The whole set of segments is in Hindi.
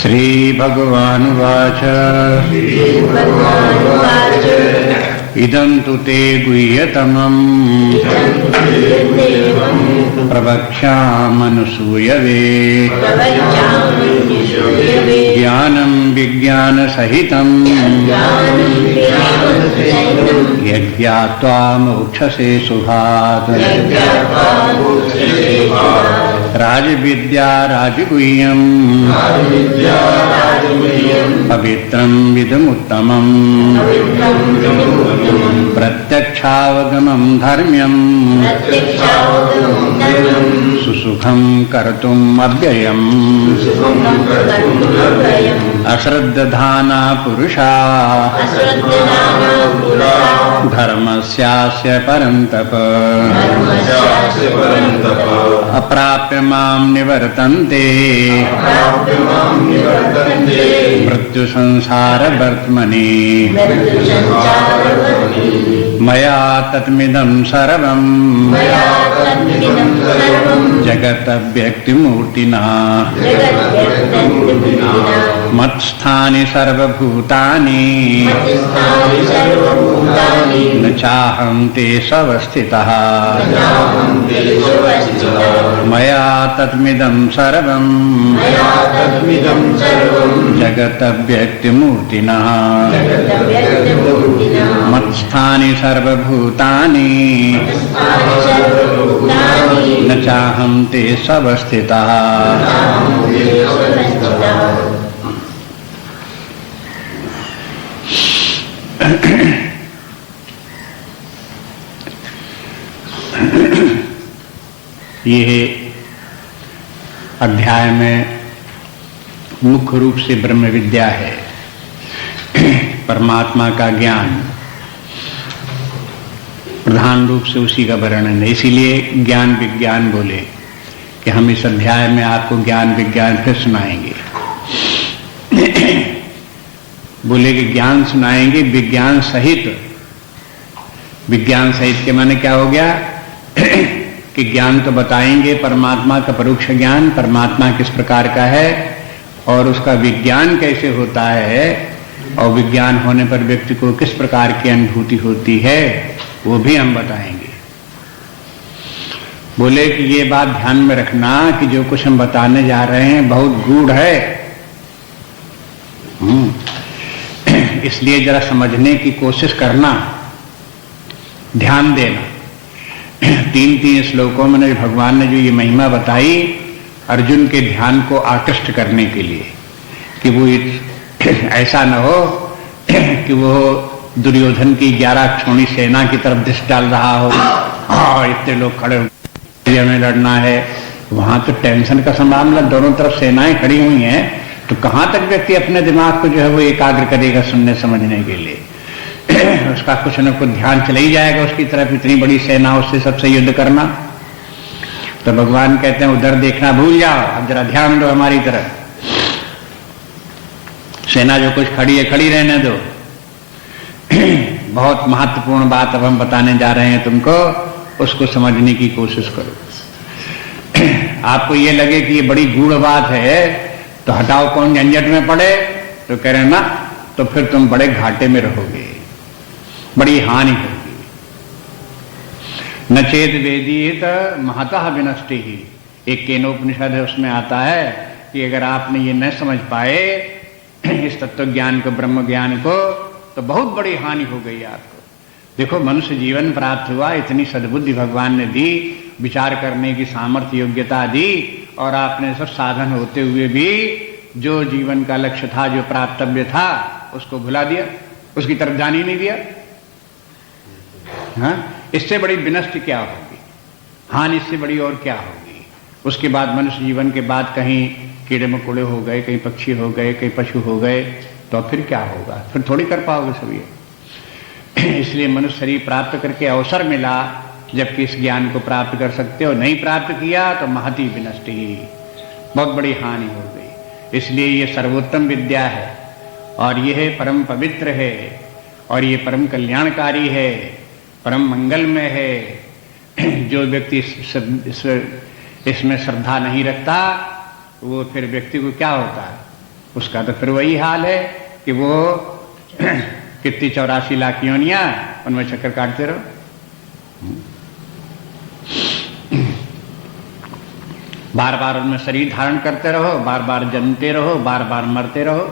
श्रीभगवानुवाच इदं तु ते गुह्यतमम् प्रवक्ष्यामनुसूयवे ज्ञानं विज्ञानसहितं यज्ञात्वा मोक्षसे शुभात् राजविद्या राजगुह्यम् पवित्रं विदमुत्तमम् प्रत्यक्षावगमं धर्म्यं सुसुखं कर्तुम् अव्ययम् अश्रद्धाना पुरुषा धर्मस्यास्य परन्तप अप्राप्य मां निवर्तन्ते मृत्यु संसार वर्त्मनि मया तत्मिदं सर्वं जगत व्यक्तिमूर्तिना मत्स्थानि सर्वभूतानि न चाहं तेष्वस्थितः मया तत्मिदं सर्वं जगत व्यक्तिमूर्तिना मत्स्थानि सर्वभूतानि न चाहं तेष्वस्थितः ये अध्याय में मुख्य रूप से ब्रह्म विद्या है, परमात्मा का ज्ञान प्रधान रूप से उसी का वर्णन है। इसीलिए ज्ञान विज्ञान बोले कि हम इस अध्याय में आपको ज्ञान विज्ञान फिर सुनाएंगे। बोले कि ज्ञान सुनाएंगे विज्ञान सहित। विज्ञान सहित के माने क्या हो गया कि ज्ञान तो बताएंगे परमात्मा का परोक्ष ज्ञान, परमात्मा किस प्रकार का है और उसका विज्ञान कैसे होता है और विज्ञान होने पर व्यक्ति को किस प्रकार की अनुभूति होती है वो भी हम बताएंगे। बोले कि ये बात ध्यान में रखना कि जो कुछ हम बताने जा रहे हैं बहुत गूढ़ है, इसलिए जरा समझने की कोशिश करना, ध्यान देना। तीन श्लोकों में भगवान ने जो ये महिमा बताई अर्जुन के ध्यान को आकृष्ट करने के लिए कि वो ऐसा न हो कि वो दुर्योधन की 11 क्षोणी सेना की तरफ दृष्टि डाल रहा हो, इतने लोग खड़े हो में लड़ना है, वहां तो टेंशन का मामला, दोनों तरफ सेनाएं खड़ी हुई हैं, तो कहां तक व्यक्ति अपने दिमाग को जो है वो एकाग्र करेगा सुनने समझने के लिए। उसका कुछ न कुछ ध्यान चला ही जाएगा उसकी तरफ, इतनी बड़ी सेना, उससे सबसे युद्ध करना। तो भगवान कहते हैं उधर देखना भूल जाओ, अब जरा ध्यान दो हमारी तरफ। सेना जो कुछ खड़ी है खड़ी रहने दो। बहुत महत्वपूर्ण बात अब हम बताने जा रहे हैं तुमको, उसको समझने की कोशिश करो। आपको ये लगे कि ये बड़ी गूढ़ बात है तो हटाओ, कौन झंझट में पड़े, तो कह रहे ना तो फिर तुम बड़े घाटे में रहोगे, बड़ी हानि होगी। न चेत वेदीत महतः विनष्टि ही, एक केनोपनिषद है, उसमें आता है कि अगर आपने ये न समझ पाए इस तत्व ज्ञान को, ब्रह्म ज्ञान को, तो बहुत बड़ी हानि हो गई आपको। देखो मनुष्य जीवन प्राप्त हुआ, इतनी सद्बुद्धि भगवान ने दी, विचार करने की सामर्थ्य योग्यता दी, और आपने सब साधन होते हुए भी जो जीवन का लक्ष्य था, जो प्राप्तव्य था, उसको भुला दिया, उसकी तरफ जान ही नहीं दिया। हाँ, इससे बड़ी विनष्ट क्या होगी, हानि इससे बड़ी और क्या होगी। उसके बाद मनुष्य जीवन के बाद कहीं कीड़े मकोड़े हो गए, कहीं पक्षी हो गए, कहीं पशु हो गए, तो फिर क्या होगा, फिर थोड़ी कर पाओगे सब ये। इसलिए मनुष्य शरीर प्राप्त करके अवसर मिला, जबकि इस ज्ञान को प्राप्त कर सकते हो, नहीं प्राप्त किया तो महती विनष्टि, बहुत बड़ी हानि हो गई। इसलिए ये सर्वोत्तम विद्या है और यह परम पवित्र है और ये परम कल्याणकारी है, परम मंगलमय है। जो व्यक्ति इसमें श्रद्धा नहीं रखता वो फिर व्यक्ति को क्या होता है, उसका तो फिर वही हाल है कि वो कितनी 84 लाख योनियां, उनमें चक्कर काटते रहो। बार बार उनमें शरीर धारण करते रहो, बार बार जन्मते रहो, बार बार मरते रहो,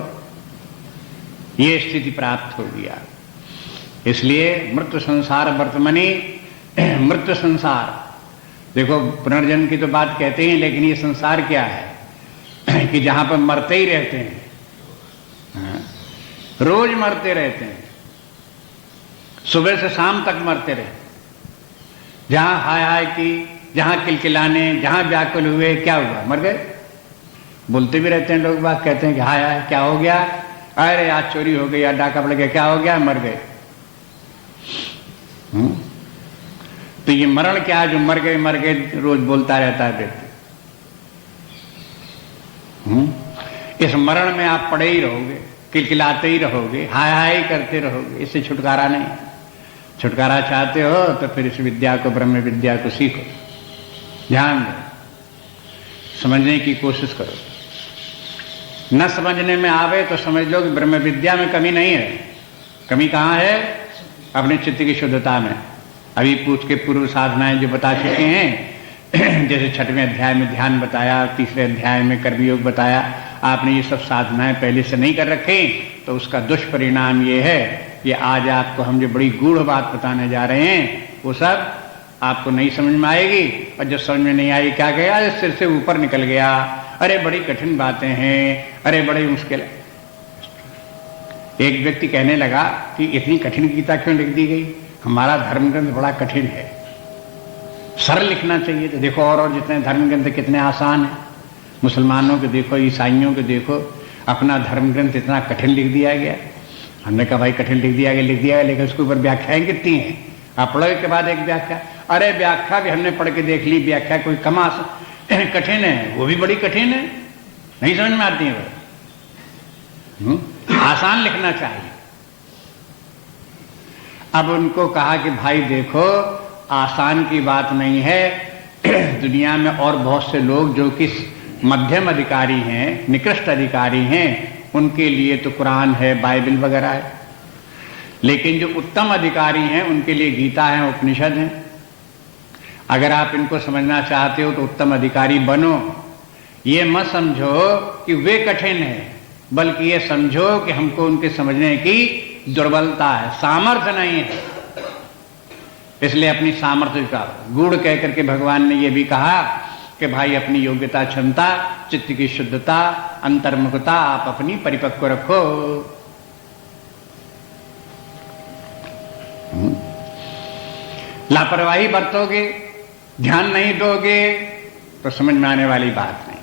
ये स्थिति प्राप्त हो गया। इसलिए मृत्यु संसार वर्तमनी, मृत्यु संसार, देखो पुनर्जन्म की तो बात कहते हैं, लेकिन ये संसार क्या है कि जहां पर मरते ही रहते हैं, रोज मरते रहते हैं, सुबह से शाम तक मरते रहते, जहां हाय हाय की, जहां किलकिलाने, जहां व्याकुल हुए, क्या हुआ, मर गए। बोलते भी रहते हैं लोग, बात कहते हैं कि हाय हाय क्या हो गया, अरे आज चोरी हो गई, आज डाका पड़ गया, क्या हो गया, मर गए। तो ये मरण क्या है, जो मर गए रोज बोलता रहता है व्यक्ति। इस मरण में आप पड़े ही रहोगे, किलकिलाते ही रहोगे, हाय हाय करते रहोगे, इससे छुटकारा नहीं। छुटकारा चाहते हो तो फिर इस विद्या को, ब्रह्म विद्या को सीखो, ध्यान दो, समझने की कोशिश करो। न समझने में आवे तो समझ लो कि ब्रह्म विद्या में कमी नहीं है। कमी कहाँ है? अपने चित्त की शुद्धता में। अभी पूछ के पूर्व साधनाएं जो बता चुके हैं, जैसे 6वें अध्याय में ध्यान बताया, 3रे अध्याय में कर्मयोग बताया, आपने ये सब साधनाएं पहले से नहीं कर रखे, तो उसका दुष्परिणाम ये है कि आज आपको हम जो बड़ी गूढ़ बात बताने जा रहे हैं, वो सब आपको नहीं समझ में आएगी। और जब समझ में नहीं आई, क्या गया, सिर से ऊपर निकल गया, अरे बड़ी कठिन बातें हैं, अरे बड़ी मुश्किल। एक व्यक्ति कहने लगा कि इतनी कठिन गीता क्यों लिख दी गई, हमारा धर्म ग्रंथ बड़ा कठिन है, सरल लिखना चाहिए। तो देखो और जितने धर्म ग्रंथ कितने आसान हैं, मुसलमानों के देखो, ईसाइयों के देखो, अपना धर्म ग्रंथ इतना कठिन लिख दिया गया। हमने कहा भाई कठिन लिख दिया गया, लेकिन उसके ऊपर व्याख्याएं कितनी हैं, आप पढ़ोगे के बाद एक व्याख्या, अरे व्याख्या भी हमने पढ़ के देख ली, व्याख्या कोई कम कठिन है, वो भी बड़ी कठिन है, नहीं समझ में आती है। आसान लिखना चाहिए। अब उनको कहा कि भाई देखो, आसान की बात नहीं है, दुनिया में और बहुत से लोग जो कि मध्यम अधिकारी हैं, निकृष्ट अधिकारी हैं, उनके लिए तो कुरान है, बाइबल वगैरह है, लेकिन जो उत्तम अधिकारी हैं उनके लिए गीता है, उपनिषद है। अगर आप इनको समझना चाहते हो तो उत्तम अधिकारी बनो। ये मत समझो कि वे कठिन है, बल्कि ये समझो कि हमको उनके समझने की दुर्बलता है, सामर्थ्य नहीं है। इसलिए अपनी सामर्थ्य का गुण कह करके भगवान ने यह भी कहा कि भाई अपनी योग्यता, क्षमता, चित्त की शुद्धता, अंतर्मुखता आप अपनी परिपक्व रखो। लापरवाही बरतोगे, ध्यान नहीं दोगे, तो समझ में आने वाली बात नहीं।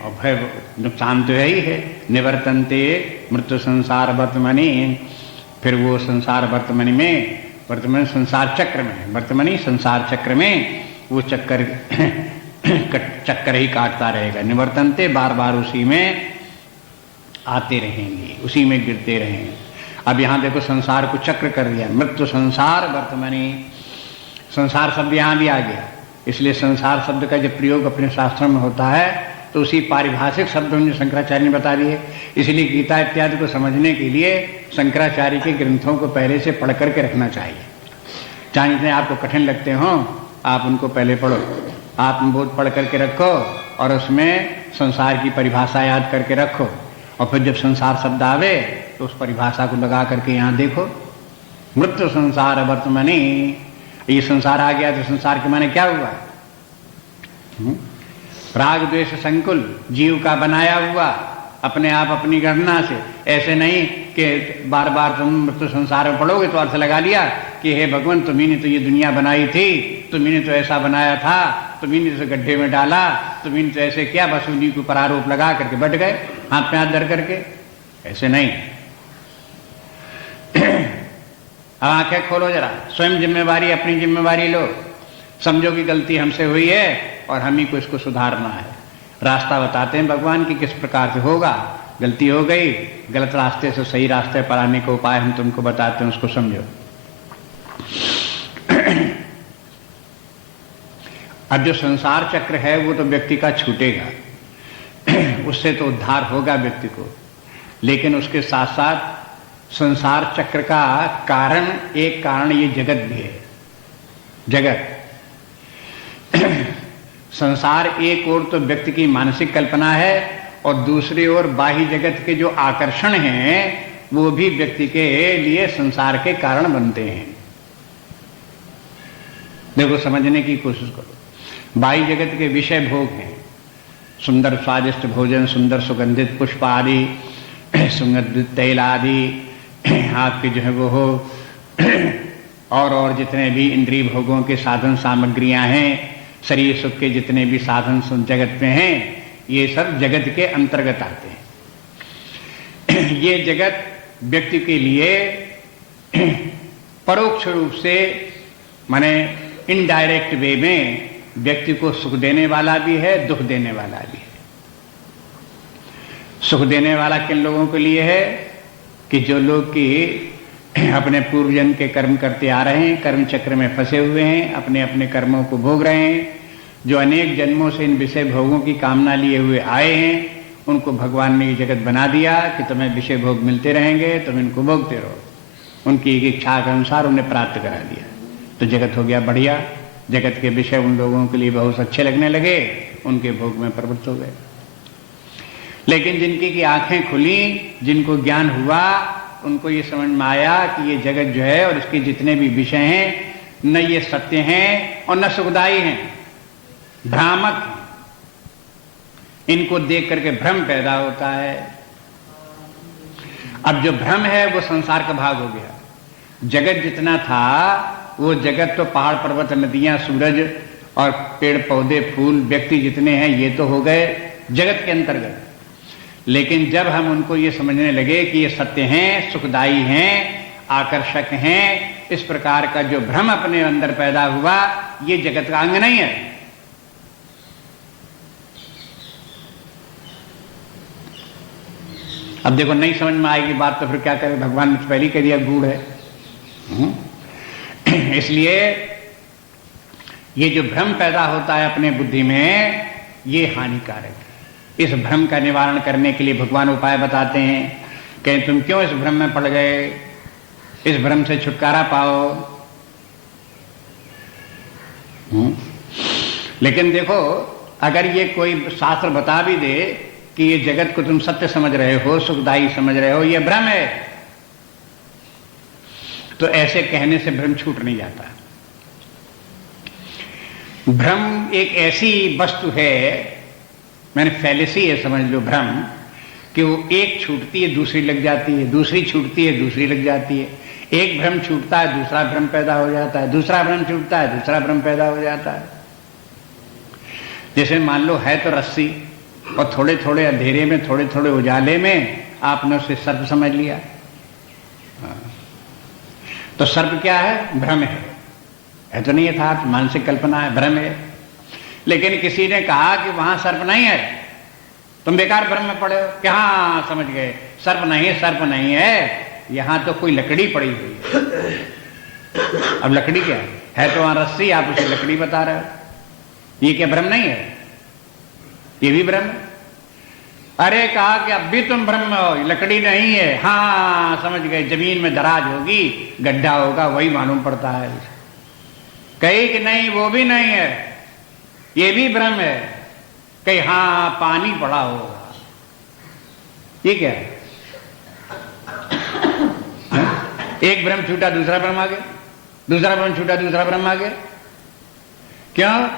और भय नुकसान तो यही है, निवर्तन्ते मृत्यु संसार वर्तमनी। फिर वो संसार वर्तमनी में, वर्तमान संसार चक्र में, वर्तमनी संसार चक्र में वो चक्कर चक्कर ही काटता रहेगा। निवर्तन्ते, बार बार उसी में आते रहेंगे, उसी में गिरते रहेंगे। अब यहां देखो संसार को चक्र कर दिया, मृत्यु संसार वर्तमनी, संसार शब्द यहां भी आ गया। इसलिए संसार शब्द का जब प्रयोग अपने शास्त्रों में होता है तो उसी पारिभाषिक शब्दों ने शंकराचार्य ने बता दिए। इसलिए गीता इत्यादि को समझने के लिए शंकराचार्य के ग्रंथों को पहले से पढ़ करके रखना चाहिए। चाहे जितने आपको कठिन लगते हों, आप उनको पहले पढ़ो, आत्मबोध पढ़ करके रखो, और उसमें संसार की परिभाषा याद करके रखो, और फिर जब संसार शब्द आवे तो उस परिभाषा को लगा करके यहाँ देखो। मृत्यु संसार वर्तमनी, ये संसार आ गया तो संसार के माने क्या हुआ? राग द्वेष संकुल, जीव का बनाया हुआ, अपने आप अपनी गणना से। ऐसे नहीं कि बार बार तुम मृत्यु संसार में पढ़ोगे तो अर्थ लगा लिया कि हे भगवान, तुम्ही ने तो ये दुनिया बनाई थी, तुम्ही ने तो ऐसा बनाया था, तुम्ही ने तो गड्ढे में डाला, तुम्ही ने तो ऐसे किया, बस उन्हीं को पर आरोप लगा करके बैठ गए हाथ पे हाथ धर करके। ऐसे नहीं। अब आंखें खोलो जरा, स्वयं जिम्मेवारी, अपनी जिम्मेवारी लो, समझो कि गलती हमसे हुई है और हम ही को इसको सुधारना है। रास्ता बताते हैं भगवान की किस प्रकार से होगा। गलती हो गई, गलत रास्ते से सही रास्ते पर आने का उपाय हम तुमको बताते हैं, उसको समझो। अब जो संसार चक्र है वो तो व्यक्ति का छूटेगा, उससे तो उद्धार होगा व्यक्ति को, लेकिन उसके साथ साथ संसार चक्र का कारण, एक कारण ये जगत भी है। जगत संसार एक ओर तो व्यक्ति की मानसिक कल्पना है और दूसरी ओर बाह्य जगत के जो आकर्षण हैं वो भी व्यक्ति के लिए संसार के कारण बनते हैं। देखो, समझने की कोशिश करो। बाह्य जगत के विषय भोग हैं, सुंदर स्वादिष्ट भोजन, सुंदर सुगंधित पुष्प आदि, सुगंधित तेल आदि, आपके जो है वो हो, और जितने भी इंद्रिय भोगों के साधन सामग्रियां हैं, शरीर सुख के जितने भी साधन जगत में हैं, ये सब जगत के अंतर्गत आते हैं। ये जगत व्यक्ति के लिए परोक्ष रूप से, माने इनडायरेक्ट वे में, व्यक्ति को सुख देने वाला भी है, दुख देने वाला भी है। सुख देने वाला किन लोगों के लिए है कि जो लोग की अपने पूर्व जन्म के कर्म करते आ रहे हैं, कर्म चक्र में फंसे हुए हैं, अपने अपने कर्मों को भोग रहे हैं, जो अनेक जन्मों से इन विषय भोगों की कामना लिए हुए आए हैं, उनको भगवान ने ये जगत बना दिया कि तुम्हें विषय भोग मिलते रहेंगे, तुम इनको भोगते रहो। उनकी इच्छा के अनुसार उन्हें प्राप्त करा दिया, तो जगत हो गया बढ़िया। जगत के विषय उन लोगों के लिए बहुत अच्छे लगने लगे, उनके भोग में प्रवृत्त हो गए। लेकिन जिनकी की आंखें खुली, जिनको ज्ञान हुआ, उनको ये समझ में आया कि ये जगत जो है और इसके जितने भी विषय हैं, न ये सत्य हैं और न सुखदायी हैं, भ्रामक। इनको देख करके भ्रम पैदा होता है। अब जो भ्रम है वो संसार का भाग हो गया। जगत जितना था वो जगत तो पहाड़ पर्वत नदियां सूरज और पेड़ पौधे फूल व्यक्ति जितने हैं ये तो हो गए जगत के अंतर्गत। लेकिन जब हम उनको ये समझने लगे कि ये सत्य हैं, सुखदायी हैं, आकर्षक हैं, इस प्रकार का जो भ्रम अपने अंदर पैदा हुआ, ये जगत का अंग नहीं है। अब देखो, नहीं समझ में आएगी बात तो फिर क्या करें, भगवान ने पहले कह दिया गूढ़ है। इसलिए ये जो भ्रम पैदा होता है अपने बुद्धि में, ये हानिकारक है। इस भ्रम का निवारण करने के लिए भगवान उपाय बताते हैं कि तुम क्यों इस भ्रम में पड़ गए, इस भ्रम से छुटकारा पाओ। लेकिन देखो, अगर ये कोई शास्त्र बता भी दे कि ये जगत को तुम सत्य समझ रहे हो, सुखदायी समझ रहे हो, ये भ्रम है, तो ऐसे कहने से भ्रम छूट नहीं जाता। भ्रम एक ऐसी वस्तु है, मैंने फैलेसी है समझ लो भ्रम, कि वो एक छूटती है दूसरी लग जाती है, दूसरी छूटती है दूसरी लग जाती है। एक भ्रम छूटता है दूसरा भ्रम पैदा हो जाता है, दूसरा भ्रम छूटता है दूसरा भ्रम पैदा हो जाता है। जैसे मान लो है तो रस्सी, और थोड़े थोड़े अंधेरे में, थोड़े थोड़े उजाले में आपने उसे सर्प समझ लिया। तो सर्प क्या है? भ्रम है तो नहीं है, था मानसिक कल्पना है, भ्रम है। लेकिन किसी ने कहा कि वहां सर्प नहीं है, तुम बेकार भ्रम में पड़े हो कि हाँ समझ गए सर्प नहीं है, सर्प नहीं है, यहां तो कोई लकड़ी पड़ी हुई है। अब लकड़ी क्या है तो वहां रस्सी, आप उसे लकड़ी बता रहे हो, ये क्या भ्रम नहीं है? ये भी भ्रम है। अरे कहा कि अब भी तुम भ्रम में हो, लकड़ी नहीं है, हाँ समझ गए, जमीन में दराज होगी, गड्ढा होगा, वही मालूम पड़ता है। कही कि नहीं वो भी नहीं है, ये भी भ्रम है। कहीं हाँ पानी पड़ा होगा, ये क्या है? एक भ्रम छूटा दूसरा भ्रम आ गया, दूसरा भ्रम छूटा दूसरा भ्रम आ गया। क्यों?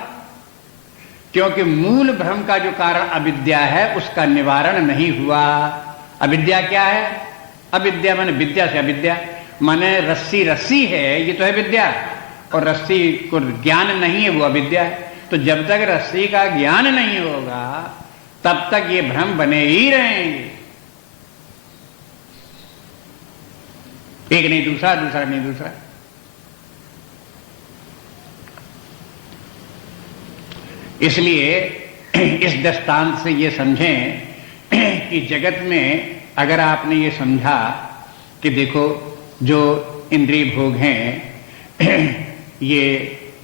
क्योंकि मूल भ्रम का जो कारण अविद्या है उसका निवारण नहीं हुआ। अविद्या क्या है? अविद्या माने विद्या से अविद्या, माने रस्सी रस्सी है, ये तो है विद्या, और रस्सी को ज्ञान नहीं है, वो अविद्या है। तो जब तक रस्सी का ज्ञान नहीं होगा तब तक ये भ्रम बने ही रहेंगे, एक नहीं दूसरा, दूसरा नहीं दूसरा। इसलिए इस दृष्टांत से ये समझें कि जगत में अगर आपने ये समझा कि देखो जो इंद्रिय भोग हैं ये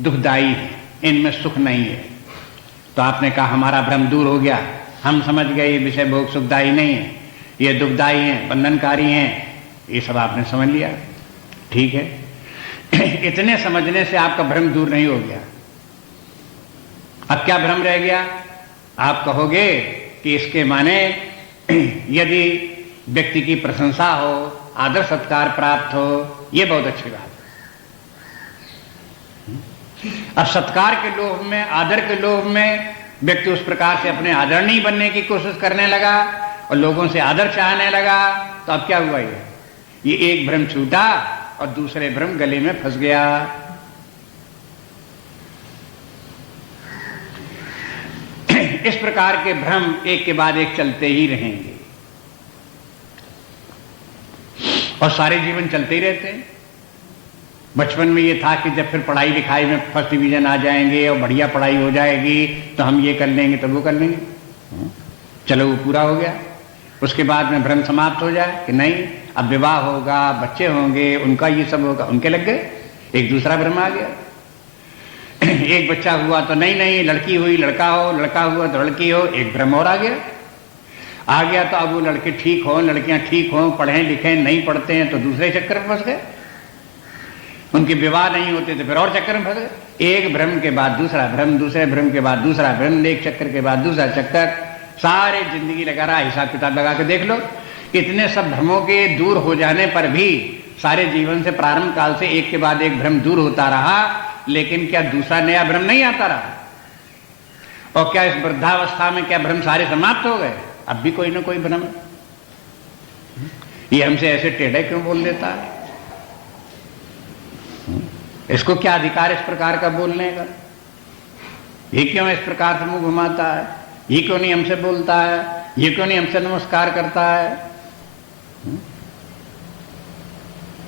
दुखदायी है, इनमें सुख नहीं है, तो आपने कहा हमारा भ्रम दूर हो गया, हम समझ गए ये विषय भोग सुखदायी नहीं है, ये दुखदायी हैं, बंधनकारी हैं, ये सब आपने समझ लिया, ठीक है। इतने समझने से आपका भ्रम दूर नहीं हो गया। अब क्या भ्रम रह गया? आप कहोगे कि इसके माने यदि व्यक्ति की प्रशंसा हो, आदर सत्कार प्राप्त हो, ये बहुत अच्छी बात है। अब सत्कार के लोभ में, आदर के लोभ में व्यक्ति उस प्रकार से अपने आदरणीय बनने की कोशिश करने लगा और लोगों से आदर चाहने लगा, तो अब क्या हुआ? ये एक भ्रम छूटा और दूसरे भ्रम गले में फंस गया। इस प्रकार के भ्रम एक के बाद एक चलते ही रहेंगे और सारे जीवन चलते ही रहते हैं। बचपन में ये था कि जब फिर पढ़ाई लिखाई में फर्स्ट डिवीजन आ जाएंगे और बढ़िया पढ़ाई हो जाएगी तो हम ये कर लेंगे, तब वो कर लेंगे, चलो वो पूरा हो गया। उसके बाद में भ्रम समाप्त हो जाए कि नहीं, अब विवाह होगा, बच्चे होंगे, उनका ये सब होगा, उनके लग गए, एक दूसरा भ्रम आ गया। एक बच्चा हुआ तो नहीं, लड़की हुई लड़का हो, लड़का हुआ तो लड़की हो, एक भ्रम और आ गया तो अब वो लड़के ठीक हो, लड़कियां ठीक हो, पढ़ें लिखें, नहीं पढ़ते हैं तो दूसरे चक्कर में फंस गए, उनके विवाह नहीं होते तो फिर और चक्कर में फंस गए। एक भ्रम के बाद दूसरा भ्रम, दूसरे भ्रम के बाद दूसरा भ्रम, एक चक्कर के बाद दूसरा चक्कर, सारे जिंदगी लगा रहा। हिसाब किताब लगा के देख लो, इतने सब भ्रमों के दूर हो जाने पर भी सारे जीवन से प्रारंभ काल से एक के बाद एक भ्रम दूर होता रहा, लेकिन क्या दूसरा नया भ्रम नहीं आता रहा? और क्या इस वृद्धावस्था में क्या भ्रम सारे समाप्त हो गए? अब भी कोई ना कोई भ्रम। ये हमसे ऐसे टेढ़े क्यों बोल देता है? इसको क्या अधिकार इस प्रकार का बोलने का? ये क्यों इस प्रकार से मुंह घुमाता है? ये क्यों नहीं हमसे बोलता है? ये क्यों नहीं हमसे नमस्कार करता है?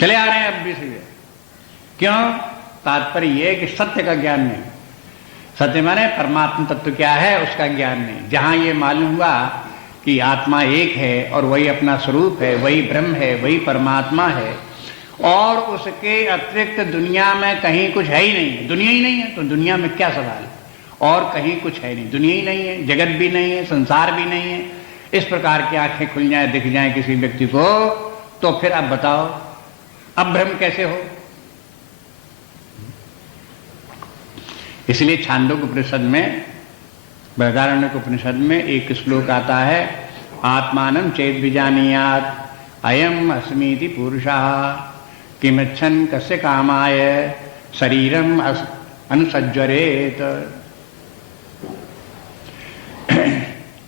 चले आ रहे हैं अब भी सीधे। क्यों? तात्पर्य यह कि सत्य का ज्ञान नहीं। सत्य माने परमात्मा तत्व क्या है उसका ज्ञान नहीं। जहां ये मालूम हुआ कि आत्मा एक है और वही अपना स्वरूप है, वही ब्रह्म है, वही परमात्मा है और उसके अतिरिक्त दुनिया में कहीं कुछ है ही नहीं है, दुनिया ही नहीं है, तो दुनिया में क्या सवाल है? और कहीं कुछ है नहीं, दुनिया ही नहीं है, जगत भी नहीं है, संसार भी नहीं है। इस प्रकार की आंखें खुल जाए, दिख जाए किसी व्यक्ति को, तो फिर अब बताओ अब भ्रम कैसे हो? इसलिए छांदोग्य उपनिषद में, बृहदारण्यक उपनिषद में एक श्लोक आता है, आत्मानं चेद विजानीयात् अयम अस्मीति पुरुषः किमिच्छन् कस्य कामाय शरीरम अनुसज्जरेत।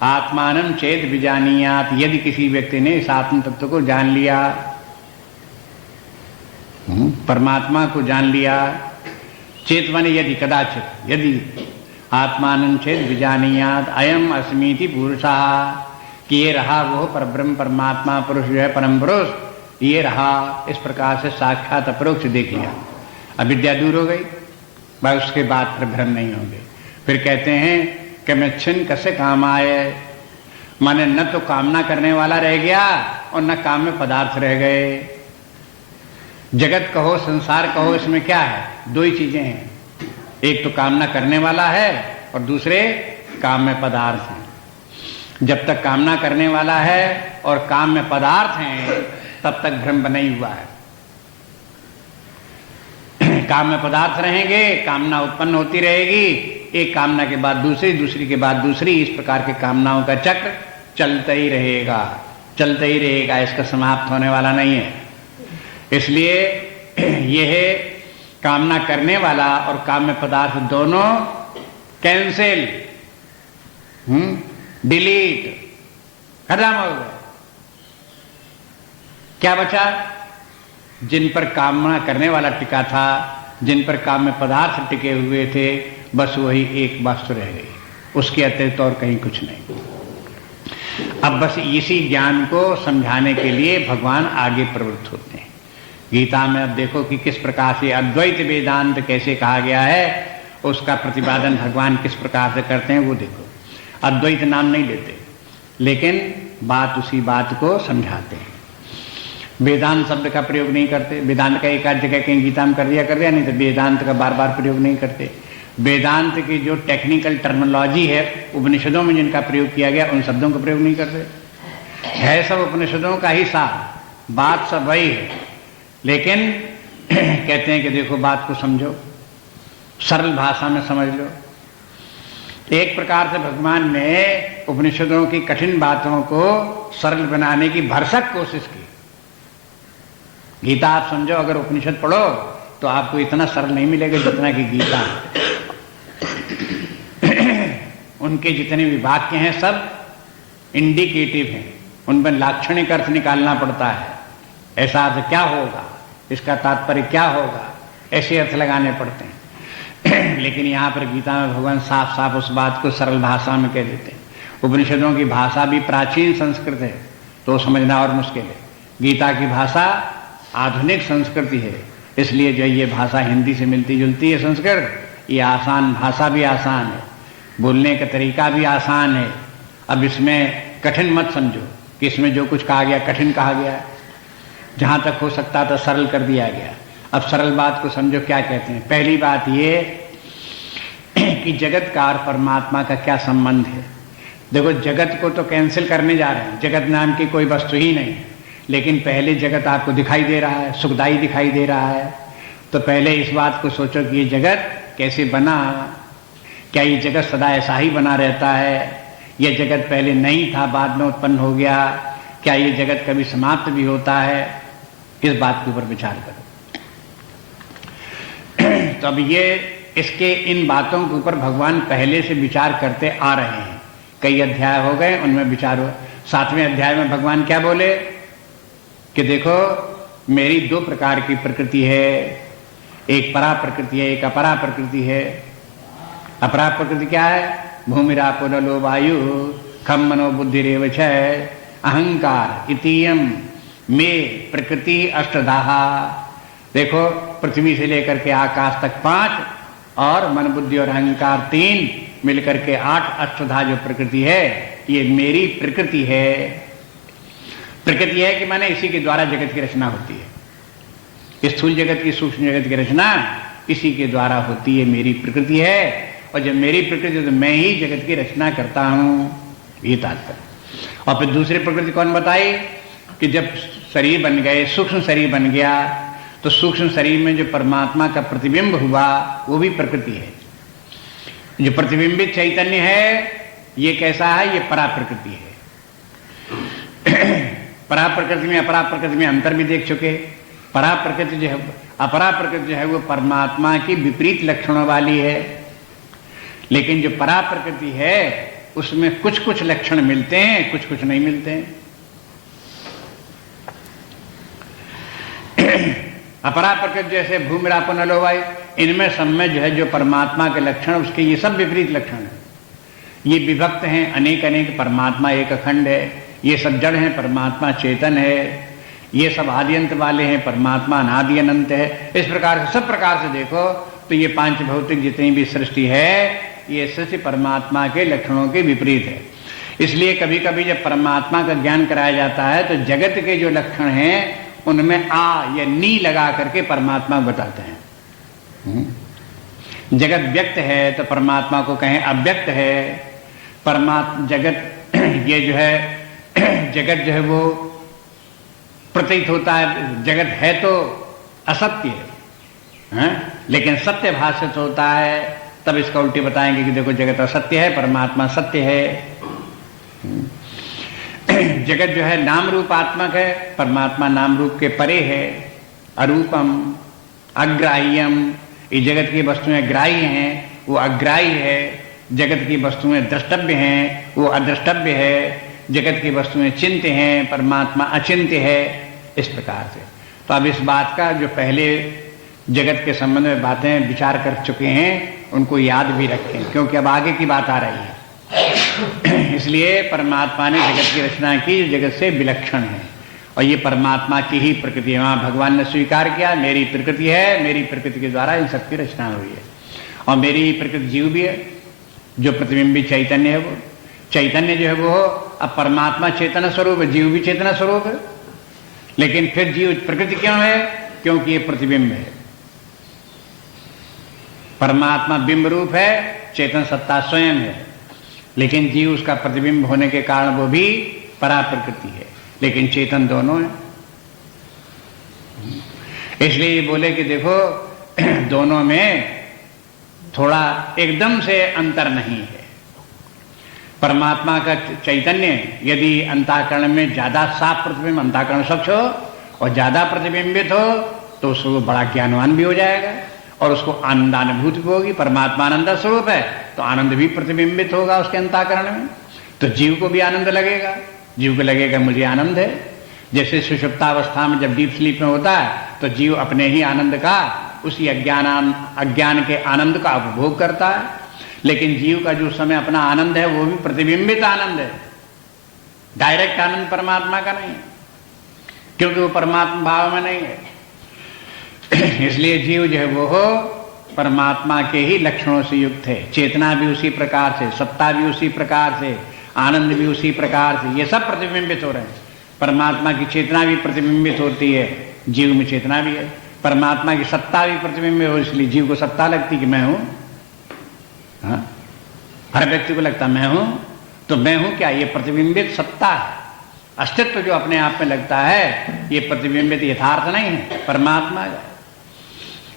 आत्मानं चेद विजानीयात्, यदि किसी व्यक्ति ने इस आत्म तत्व को जान लिया, परमात्मा को जान लिया, चेत माने यदि, कदाचित, यदि आत्मानं चेद विजानीयात् अयम अस्मीति पुरुषः, कि ये रहा वो परब्रह्म परमात्मा पुरुष जो है परम पुरुष, ये रहा, इस प्रकार से साक्षात अपरोक्ष देख लिया, अविद्या दूर हो गई, बस उसके बाद फिर भ्रम नहीं होंगे। फिर कहते हैं कि मैं छिन्न कैसे काम आए, माने न तो कामना करने वाला रह गया और न काम में पदार्थ रह गए। जगत कहो, संसार कहो, इसमें क्या है? दो ही चीजें हैं, एक तो कामना करने वाला है और दूसरे काम में पदार्थ हैं। जब तक कामना करने वाला है और काम में पदार्थ हैं तब तक भ्रम बना ही हुआ है। काम में पदार्थ रहेंगे, कामना उत्पन्न होती रहेगी, एक कामना के बाद दूसरी, दूसरी के बाद दूसरी, इस प्रकार के कामनाओं का चक्र चलता ही रहेगा, चलता ही रहेगा, इसका समाप्त होने वाला नहीं है। इसलिए यह कामना करने वाला और काम में पदार्थ दोनों कैंसिल, डिलीट, खत्म हो गए। क्या बचा? जिन पर कामना करने वाला टिका था, जिन पर काम में पदार्थ टिके हुए थे, बस वही एक वस्तु रह गई, उसके अतिरिक्त और कहीं कुछ नहीं। अब बस इसी ज्ञान को समझाने के लिए भगवान आगे प्रवृत्त होते हैं। गीता में अब देखो कि किस प्रकार से अद्वैत वेदांत कैसे कहा गया है, उसका प्रतिपादन भगवान किस प्रकार से करते हैं वो देखो। अद्वैत नाम नहीं लेते, लेकिन बात उसी बात को समझाते हैं। वेदांत शब्द का प्रयोग नहीं करते, वेदांत का एक आध जगह कहीं गीता में कर दिया, नहीं तो वेदांत का बार बार प्रयोग नहीं करते। वेदांत की जो टेक्निकल टर्मिनोलॉजी है उपनिषदों में जिनका प्रयोग किया गया उन शब्दों का प्रयोग नहीं करते। है सब उपनिषदों का ही सार, बात सब वही है, लेकिन कहते हैं कि देखो बात को समझो, सरल भाषा में समझ लो। एक प्रकार से भगवान ने उपनिषदों की कठिन बातों को सरल बनाने की भरसक कोशिश की। गीता आप समझो, अगर उपनिषद पढ़ो तो आपको इतना सरल नहीं मिलेगा जितना कि गीता। उनके जितने भी वाक्य हैं सब इंडिकेटिव हैं, उनमें लाक्षणिक अर्थ निकालना पड़ता है। ऐसा अर्थ क्या होगा, इसका तात्पर्य क्या होगा, ऐसे अर्थ लगाने पड़ते हैं। लेकिन यहाँ पर गीता में भगवान साफ साफ उस बात को सरल भाषा में कह देते हैं। उपनिषदों की भाषा भी प्राचीन संस्कृत है तो समझना और मुश्किल है। गीता की भाषा आधुनिक संस्कृति है, इसलिए जो ये भाषा हिंदी से मिलती जुलती है संस्कृत, ये आसान भाषा भी आसान है, बोलने का तरीका भी आसान है। अब इसमें कठिन मत समझो कि इसमें जो कुछ कहा गया कठिन कहा गया, जहाँ तक हो सकता था सरल कर दिया गया। अब सरल बात को समझो क्या कहते हैं। पहली बात ये कि जगत का और परमात्मा का क्या संबंध है। देखो जगत को तो कैंसिल करने जा रहे हैं, जगत नाम की कोई वस्तु ही नहीं, लेकिन पहले जगत आपको दिखाई दे रहा है, सुखदायी दिखाई दे रहा है, तो पहले इस बात को सोचो कि ये जगत कैसे बना। क्या ये जगत सदा ऐसा ही बना रहता है, यह जगत पहले नहीं था बाद में उत्पन्न हो गया, क्या ये जगत कभी समाप्त भी होता है, इस बात के ऊपर विचार करो। तो अब ये इसके इन बातों के ऊपर भगवान पहले से विचार करते आ रहे हैं। कई अध्याय हो गए, उनमें विचार हुआ। 7वें अध्याय में भगवान क्या बोले कि देखो मेरी दो प्रकार की प्रकृति है, एक परा प्रकृति है, एक अपरा प्रकृति है। अपरा प्रकृति क्या है? भूमिरापो नलो वायु खम मनो बुद्धिरेव च अहंकार इतीयम में प्रकृति अष्टधाहा। देखो पृथ्वी से लेकर के आकाश तक 5 और मन बुद्धि और अहंकार 3 मिलकर के 8 अष्टधा जो प्रकृति है, ये मेरी प्रकृति है। प्रकृति है कि माने इसी के द्वारा जगत की रचना होती है। स्थूल जगत की, सूक्ष्म जगत की रचना इसी के द्वारा होती है, मेरी प्रकृति है। और जब मेरी प्रकृति है तो मैं ही जगत की रचना करता हूं, ये तात्पर्य। और फिर दूसरी प्रकृति कौन बताई कि जब शरीर बन गए, सूक्ष्म शरीर बन गया, तो सूक्ष्म शरीर में जो परमात्मा का प्रतिबिंब हुआ वो भी प्रकृति है। जो प्रतिबिंबित चैतन्य है ये कैसा है? ये परा प्रकृति है। परा प्रकृति में अपरा प्रकृति में अंतर भी देख चुके। परा प्रकृति जो है, अपरा प्रकृति जो है वो परमात्मा की विपरीत लक्षणों वाली है, लेकिन जो परा प्रकृति है उसमें कुछ कुछ लक्षण मिलते हैं, कुछ कुछ नहीं मिलते हैं। अपरा प्रकृति जैसे भूमिरापो नलो वायु, इनमें सब में जो है जो परमात्मा के लक्षण उसके ये सब विपरीत लक्षण है। ये विभक्त हैं, अनेक अनेक, परमात्मा एक अखंड है। ये सब जड़ हैं, परमात्मा चेतन है। ये सब आदि अंत वाले हैं, परमात्मा अनादि अनंत है। इस प्रकार से सब प्रकार से देखो तो ये 5 भौतिक जितनी भी सृष्टि है ये सृष्टि परमात्मा के लक्षणों के विपरीत है। इसलिए कभी कभी जब परमात्मा का ज्ञान कराया जाता है तो जगत के जो लक्षण हैं उनमें आ या नी लगा करके परमात्मा बताते हैं। जगत व्यक्त है तो परमात्मा को कहें अव्यक्त है। परमात्मा जगत ये जो है जगत जो है वो प्रतीत होता है, जगत है तो असत्य है, लेकिन सत्य भाषित होता है, तब इसका उल्टी बताएंगे कि देखो जगत असत्य है, परमात्मा सत्य है। जगत जो है नाम रूपात्मक है, परमात्मा नाम रूप के परे है। अरूपम अग्राह्यम, ये जगत की वस्तुएं ग्राह्य हैं, वो अग्राह्य है। जगत की वस्तुएं द्रष्टव्य हैं, वो अद्रष्टव्य है। जगत की वस्तुएं चिंत्य हैं, परमात्मा अचिंत्य है। इस प्रकार से तो अब इस बात का जो पहले जगत के संबंध में बातें विचार कर चुके हैं उनको याद भी रखें, क्योंकि अब आगे की बात आ रही है। इसलिए परमात्मा ने जगत की रचना की, जगत से विलक्षण है और ये परमात्मा की ही प्रकृति है। वहां भगवान ने स्वीकार किया मेरी प्रकृति है, मेरी प्रकृति के द्वारा इन सबकी रचना हुई है। और मेरी प्रकृति जीव भी है, जो प्रतिबिंबी चैतन्य है वो चैतन्य जो है वो अब परमात्मा चेतना स्वरूप है, जीव भी चेतना स्वरूप है। लेकिन फिर जीव प्रकृति क्यों है? क्योंकि ये प्रतिबिंब है। परमात्मा बिंब रूप है, चेतन सत्ता स्वयं है, लेकिन जीव उसका प्रतिबिंब होने के कारण वो भी परा प्रकृति है, लेकिन चेतन दोनों है। इसलिए बोले कि देखो दोनों में थोड़ा एकदम से अंतर नहीं है। परमात्मा का चैतन्य यदि अंतःकरण में ज्यादा साफ प्रतिबिंब, अंतःकरण स्वच्छ हो और ज्यादा प्रतिबिंबित हो तो उसको बड़ा ज्ञानवान भी हो जाएगा और उसको आनंदानुभूति भी होगी। परमात्मा आनंद स्वरूप है तो आनंद भी प्रतिबिंबित होगा उसके अंतःकरण में, तो जीव को भी आनंद लगेगा। जीव को लगेगा मुझे आनंद है। जैसे सुषुप्तावस्था में जब डीप स्लीप में होता है तो जीव अपने ही आनंद का, उसी अज्ञान के आनंद का उपभोग करता है, लेकिन जीव का जो समय अपना आनंद है वो भी प्रतिबिंबित आनंद है, डायरेक्ट आनंद परमात्मा का नहीं है, क्योंकि वो परमात्मा भाव में नहीं है। इसलिए जीव जो है वो हो परमात्मा के ही लक्षणों से युक्त है। चेतना भी उसी प्रकार से, सत्ता भी उसी प्रकार से, आनंद भी उसी प्रकार से, ये सब प्रतिबिंबित हो रहे हैं। परमात्मा की चेतना भी प्रतिबिंबित होती है, जीव में चेतना भी है। परमात्मा की सत्ता भी प्रतिबिंबित हो, इसलिए जीव को सत्ता लगती कि मैं हूं। हाँ? हर व्यक्ति को लगता मैं हूं, तो मैं हूं क्या? ये प्रतिबिंबित सत्ता है। अस्तित्व जो अपने आप में लगता है ये प्रतिबिंबित यथार्थ नहीं है, परमात्मा है।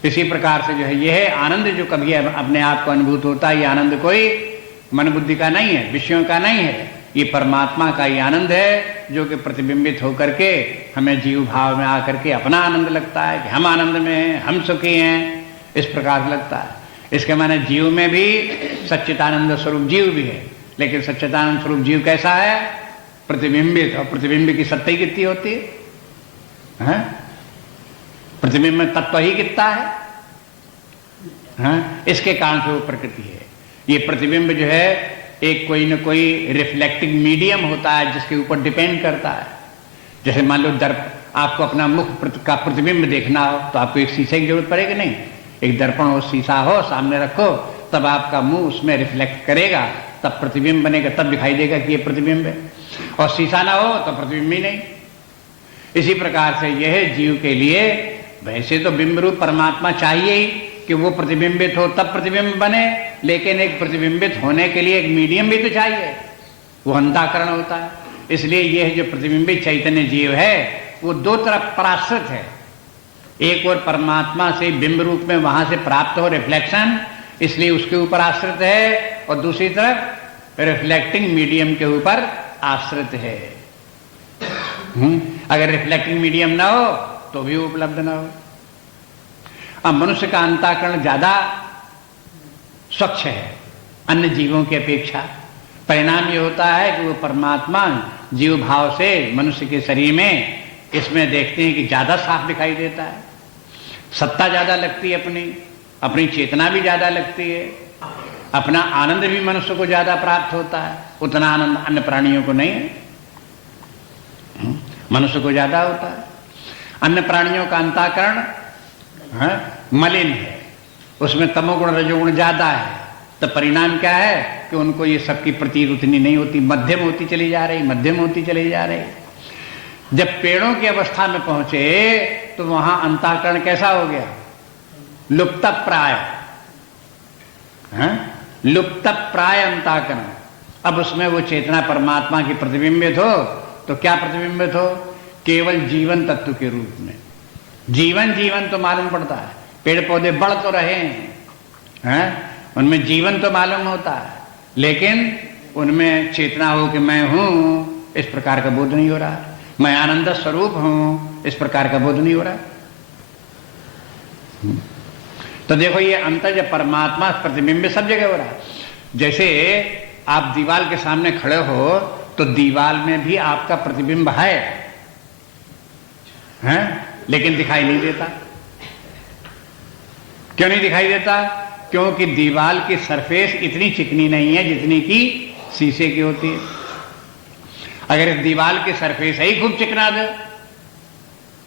इसी प्रकार से जो है यह आनंद जो कभी अपने आप को अनुभूत होता है, ये आनंद कोई मन बुद्धि का नहीं है, विषयों का नहीं है, ये परमात्मा का ही आनंद है जो कि प्रतिबिंबित होकर के हमें जीव भाव में आकर के अपना आनंद लगता है कि हम आनंद में हैं, हम सुखी हैं, इस प्रकार से लगता है। इसके माने जीव में भी सच्चिदानंद स्वरूप जीव भी है, लेकिन सच्चिदानंद स्वरूप जीव कैसा है? प्रतिबिंबित। और प्रतिबिंब की सत्ता ही कितनी होती है? प्रतिबिंब में तत्व ही कितना है? इसके कारण से वो प्रकृति है। ये प्रतिबिंब जो है एक कोई न कोई रिफ्लेक्टिंग मीडियम होता है जिसके ऊपर डिपेंड करता है। जैसे मान लो आपको अपना मुख का प्रतिबिंब देखना हो तो आपको एक शीशे की जरूरत पड़ेगी नहीं? एक दर्पण हो, शीशा हो, सामने रखो, तब आपका मुंह उसमें रिफ्लेक्ट करेगा, तब प्रतिबिंब बनेगा, तब दिखाई देगा कि ये प्रतिबिंब है। और शीशा ना हो तो प्रतिबिंब ही नहीं। इसी प्रकार से यह जीव के लिए वैसे तो बिंब रूप परमात्मा चाहिए ही कि वो प्रतिबिंबित हो तब प्रतिबिंब बने, लेकिन एक प्रतिबिंबित होने के लिए एक मीडियम भी तो चाहिए, वो अंतःकरण होता है। इसलिए यह जो प्रतिबिंबित चैतन्य जीव है वो दो तरफ पराश्रित है। एक और परमात्मा से बिंब रूप में वहां से प्राप्त हो रिफ्लेक्शन, इसलिए उसके ऊपर आश्रित है, और दूसरी तरफ रिफ्लेक्टिंग मीडियम के ऊपर आश्रित है। अगर रिफ्लेक्टिंग मीडियम ना हो तो भी उपलब्ध ना हो। अब मनुष्य का अंतःकरण ज्यादा स्वच्छ है अन्य जीवों की अपेक्षा। परिणाम ये होता है कि वो परमात्मा जीव भाव से मनुष्य के शरीर में इसमें देखते हैं कि ज्यादा साफ दिखाई देता है, सत्ता ज्यादा लगती है, अपनी चेतना भी ज्यादा लगती है, अपना आनंद भी मनुष्य को ज्यादा प्राप्त होता है। उतना आनंद अन्य प्राणियों को नहीं है, मनुष्य को ज्यादा होता है। अन्य प्राणियों का अंतःकरण मलिन है, उसमें तमोगुण रजोगुण ज्यादा है, तो परिणाम क्या है कि उनको ये सबकी प्रतीत उतनी नहीं होती, मध्यम होती चली जा रही, मध्यम होती चली जा रही। जब पेड़ों की अवस्था में पहुंचे तो वहां अंतःकरण कैसा हो गया? लुप्त प्राय, लुप्त प्राय अंतःकरण। अब उसमें वो चेतना परमात्मा की प्रतिबिंबित हो तो क्या प्रतिबिंबित हो? केवल जीवन तत्व के रूप में। जीवन जीवन तो मालूम पड़ता है, पेड़ पौधे बढ़ तो रहे हैं, उनमें जीवन तो मालूम होता है, लेकिन उनमें चेतना हो कि मैं हूं, इस प्रकार का बोध नहीं हो रहा। मैं आनंद स्वरूप हूं, इस प्रकार का बोध नहीं हो रहा। तो देखो ये अंतर जब परमात्मा प्रतिबिंब सब जगह हो रहा है। जैसे आप दीवार के सामने खड़े हो तो दीवार में भी आपका प्रतिबिंब है, लेकिन दिखाई नहीं देता। क्यों नहीं दिखाई देता? क्योंकि दीवार की सरफेस इतनी चिकनी नहीं है जितनी कि शीशे की होती है। अगर इस दीवार की सरफेस ही खूब चिकना दे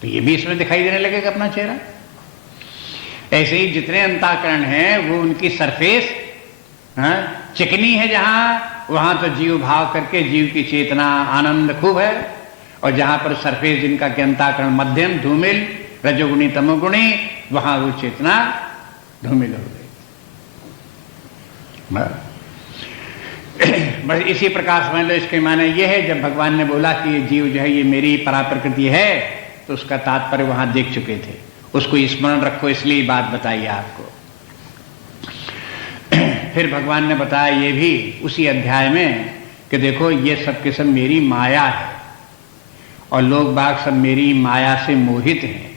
तो ये भी इसमें दिखाई देने लगेगा अपना चेहरा। ऐसे ही जितने अंतःकरण हैं वो उनकी सरफेस चिकनी है, जहां वहां तो जीव भाव करके जीव की चेतना आनंद खूब है, और जहां पर सरफेस जिनका के अंतःकरण मध्यम धूमिल रजोगुणी तमोगुणी, वहां वो चेतना धूमिल हो गई। बस इसी प्रकार समझ लो, इसके माने ये है, जब भगवान ने बोला कि ये जीव जो है ये मेरी पराप्रकृति है, तो उसका तात्पर्य वहां देख चुके थे। उसको स्मरण रखो, इसलिए बात बताई आपको। फिर भगवान ने बताया ये भी उसी अध्याय में कि देखो ये सब के सब मेरी माया है और लोग बाग सब मेरी माया से मोहित हैं।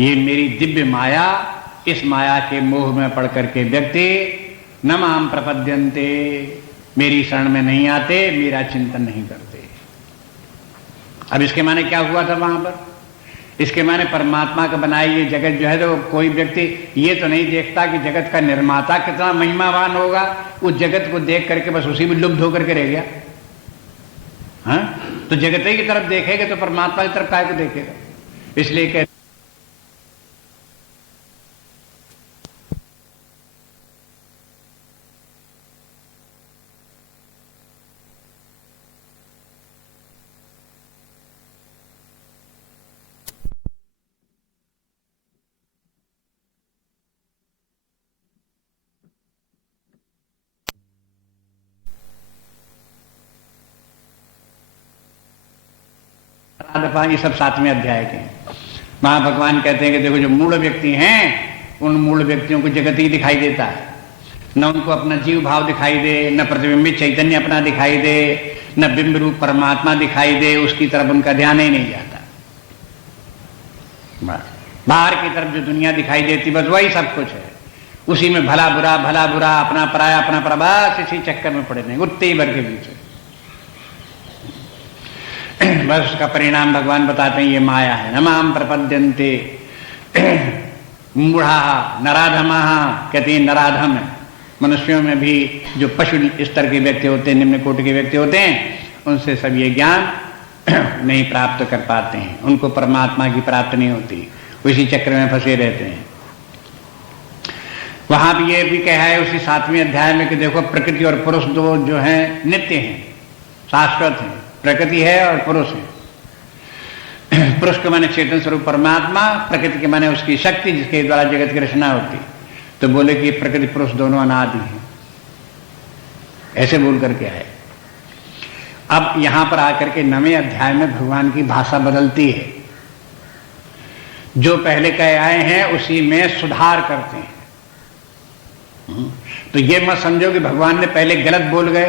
ये मेरी दिव्य माया, इस माया के मोह में पड़ करके व्यक्ति न माम प्रपद्यन्ते, मेरी शरण में नहीं आते, मेरा चिंतन नहीं करते। अब इसके माने क्या हुआ था वहां पर? इसके माने परमात्मा का बनाई ये जगत जो है, तो कोई व्यक्ति ये तो नहीं देखता कि जगत का निर्माता कितना महिमावान होगा, उस जगत को देख करके बस उसी में लुप्त होकर के रह गया। हाँ, तो जगत ही की तरफ देखेगा तो परमात्मा की तरफ काहे को देखेगा? इसलिए कह ये सब 7वें अध्याय के। वहां भगवान कहते हैं कि देखो जो मूढ़ व्यक्ति हैं, उन मूढ़ व्यक्तियों को जगत ही दिखाई देता है, न उनको अपना जीव भाव दिखाई दे, न प्रतिबिंबित चैतन्य अपना दिखाई दे, न बिंब रूप परमात्मा दिखाई दे, उसकी तरफ उनका ध्यान ही नहीं जाता। बाहर की तरफ जो दुनिया दिखाई देती बस वही सब कुछ है, उसी में भला बुरा अपना पराया अपना प्रभास, इसी चक्कर में पड़े नहीं, उठते ही भर के बीच। बस उसका परिणाम भगवान बताते हैं ये माया है। न माम प्रपद्यन्ते मूढ़ा नराधमा, कहते हैं नराधम है। मनुष्यों में भी जो पशु स्तर के व्यक्ति होते हैं, निम्न कोटि के व्यक्ति होते हैं, उनसे सब ये ज्ञान नहीं प्राप्त कर पाते हैं, उनको परमात्मा की प्राप्ति नहीं होती, उसी चक्र में फंसे रहते हैं। वहां भी ये भी कहा है उसी 7वें अध्याय में कि देखो प्रकृति और पुरुष दो जो हैं नित्य हैं, शाश्वत हैं। प्रकृति है और पुरुष है। पुरुष के माने चेतन स्वरूप परमात्मा, प्रकृति के माने उसकी शक्ति जिसके द्वारा जगत की रचना होती। तो बोले कि प्रकृति पुरुष दोनों अनादि हैं, ऐसे बोल करके आए। अब यहां पर आकर के 9वें अध्याय में भगवान की भाषा बदलती है। जो पहले कहे आए हैं उसी में सुधार करते हैं। तो ये मत समझो कि भगवान ने पहले गलत बोल गए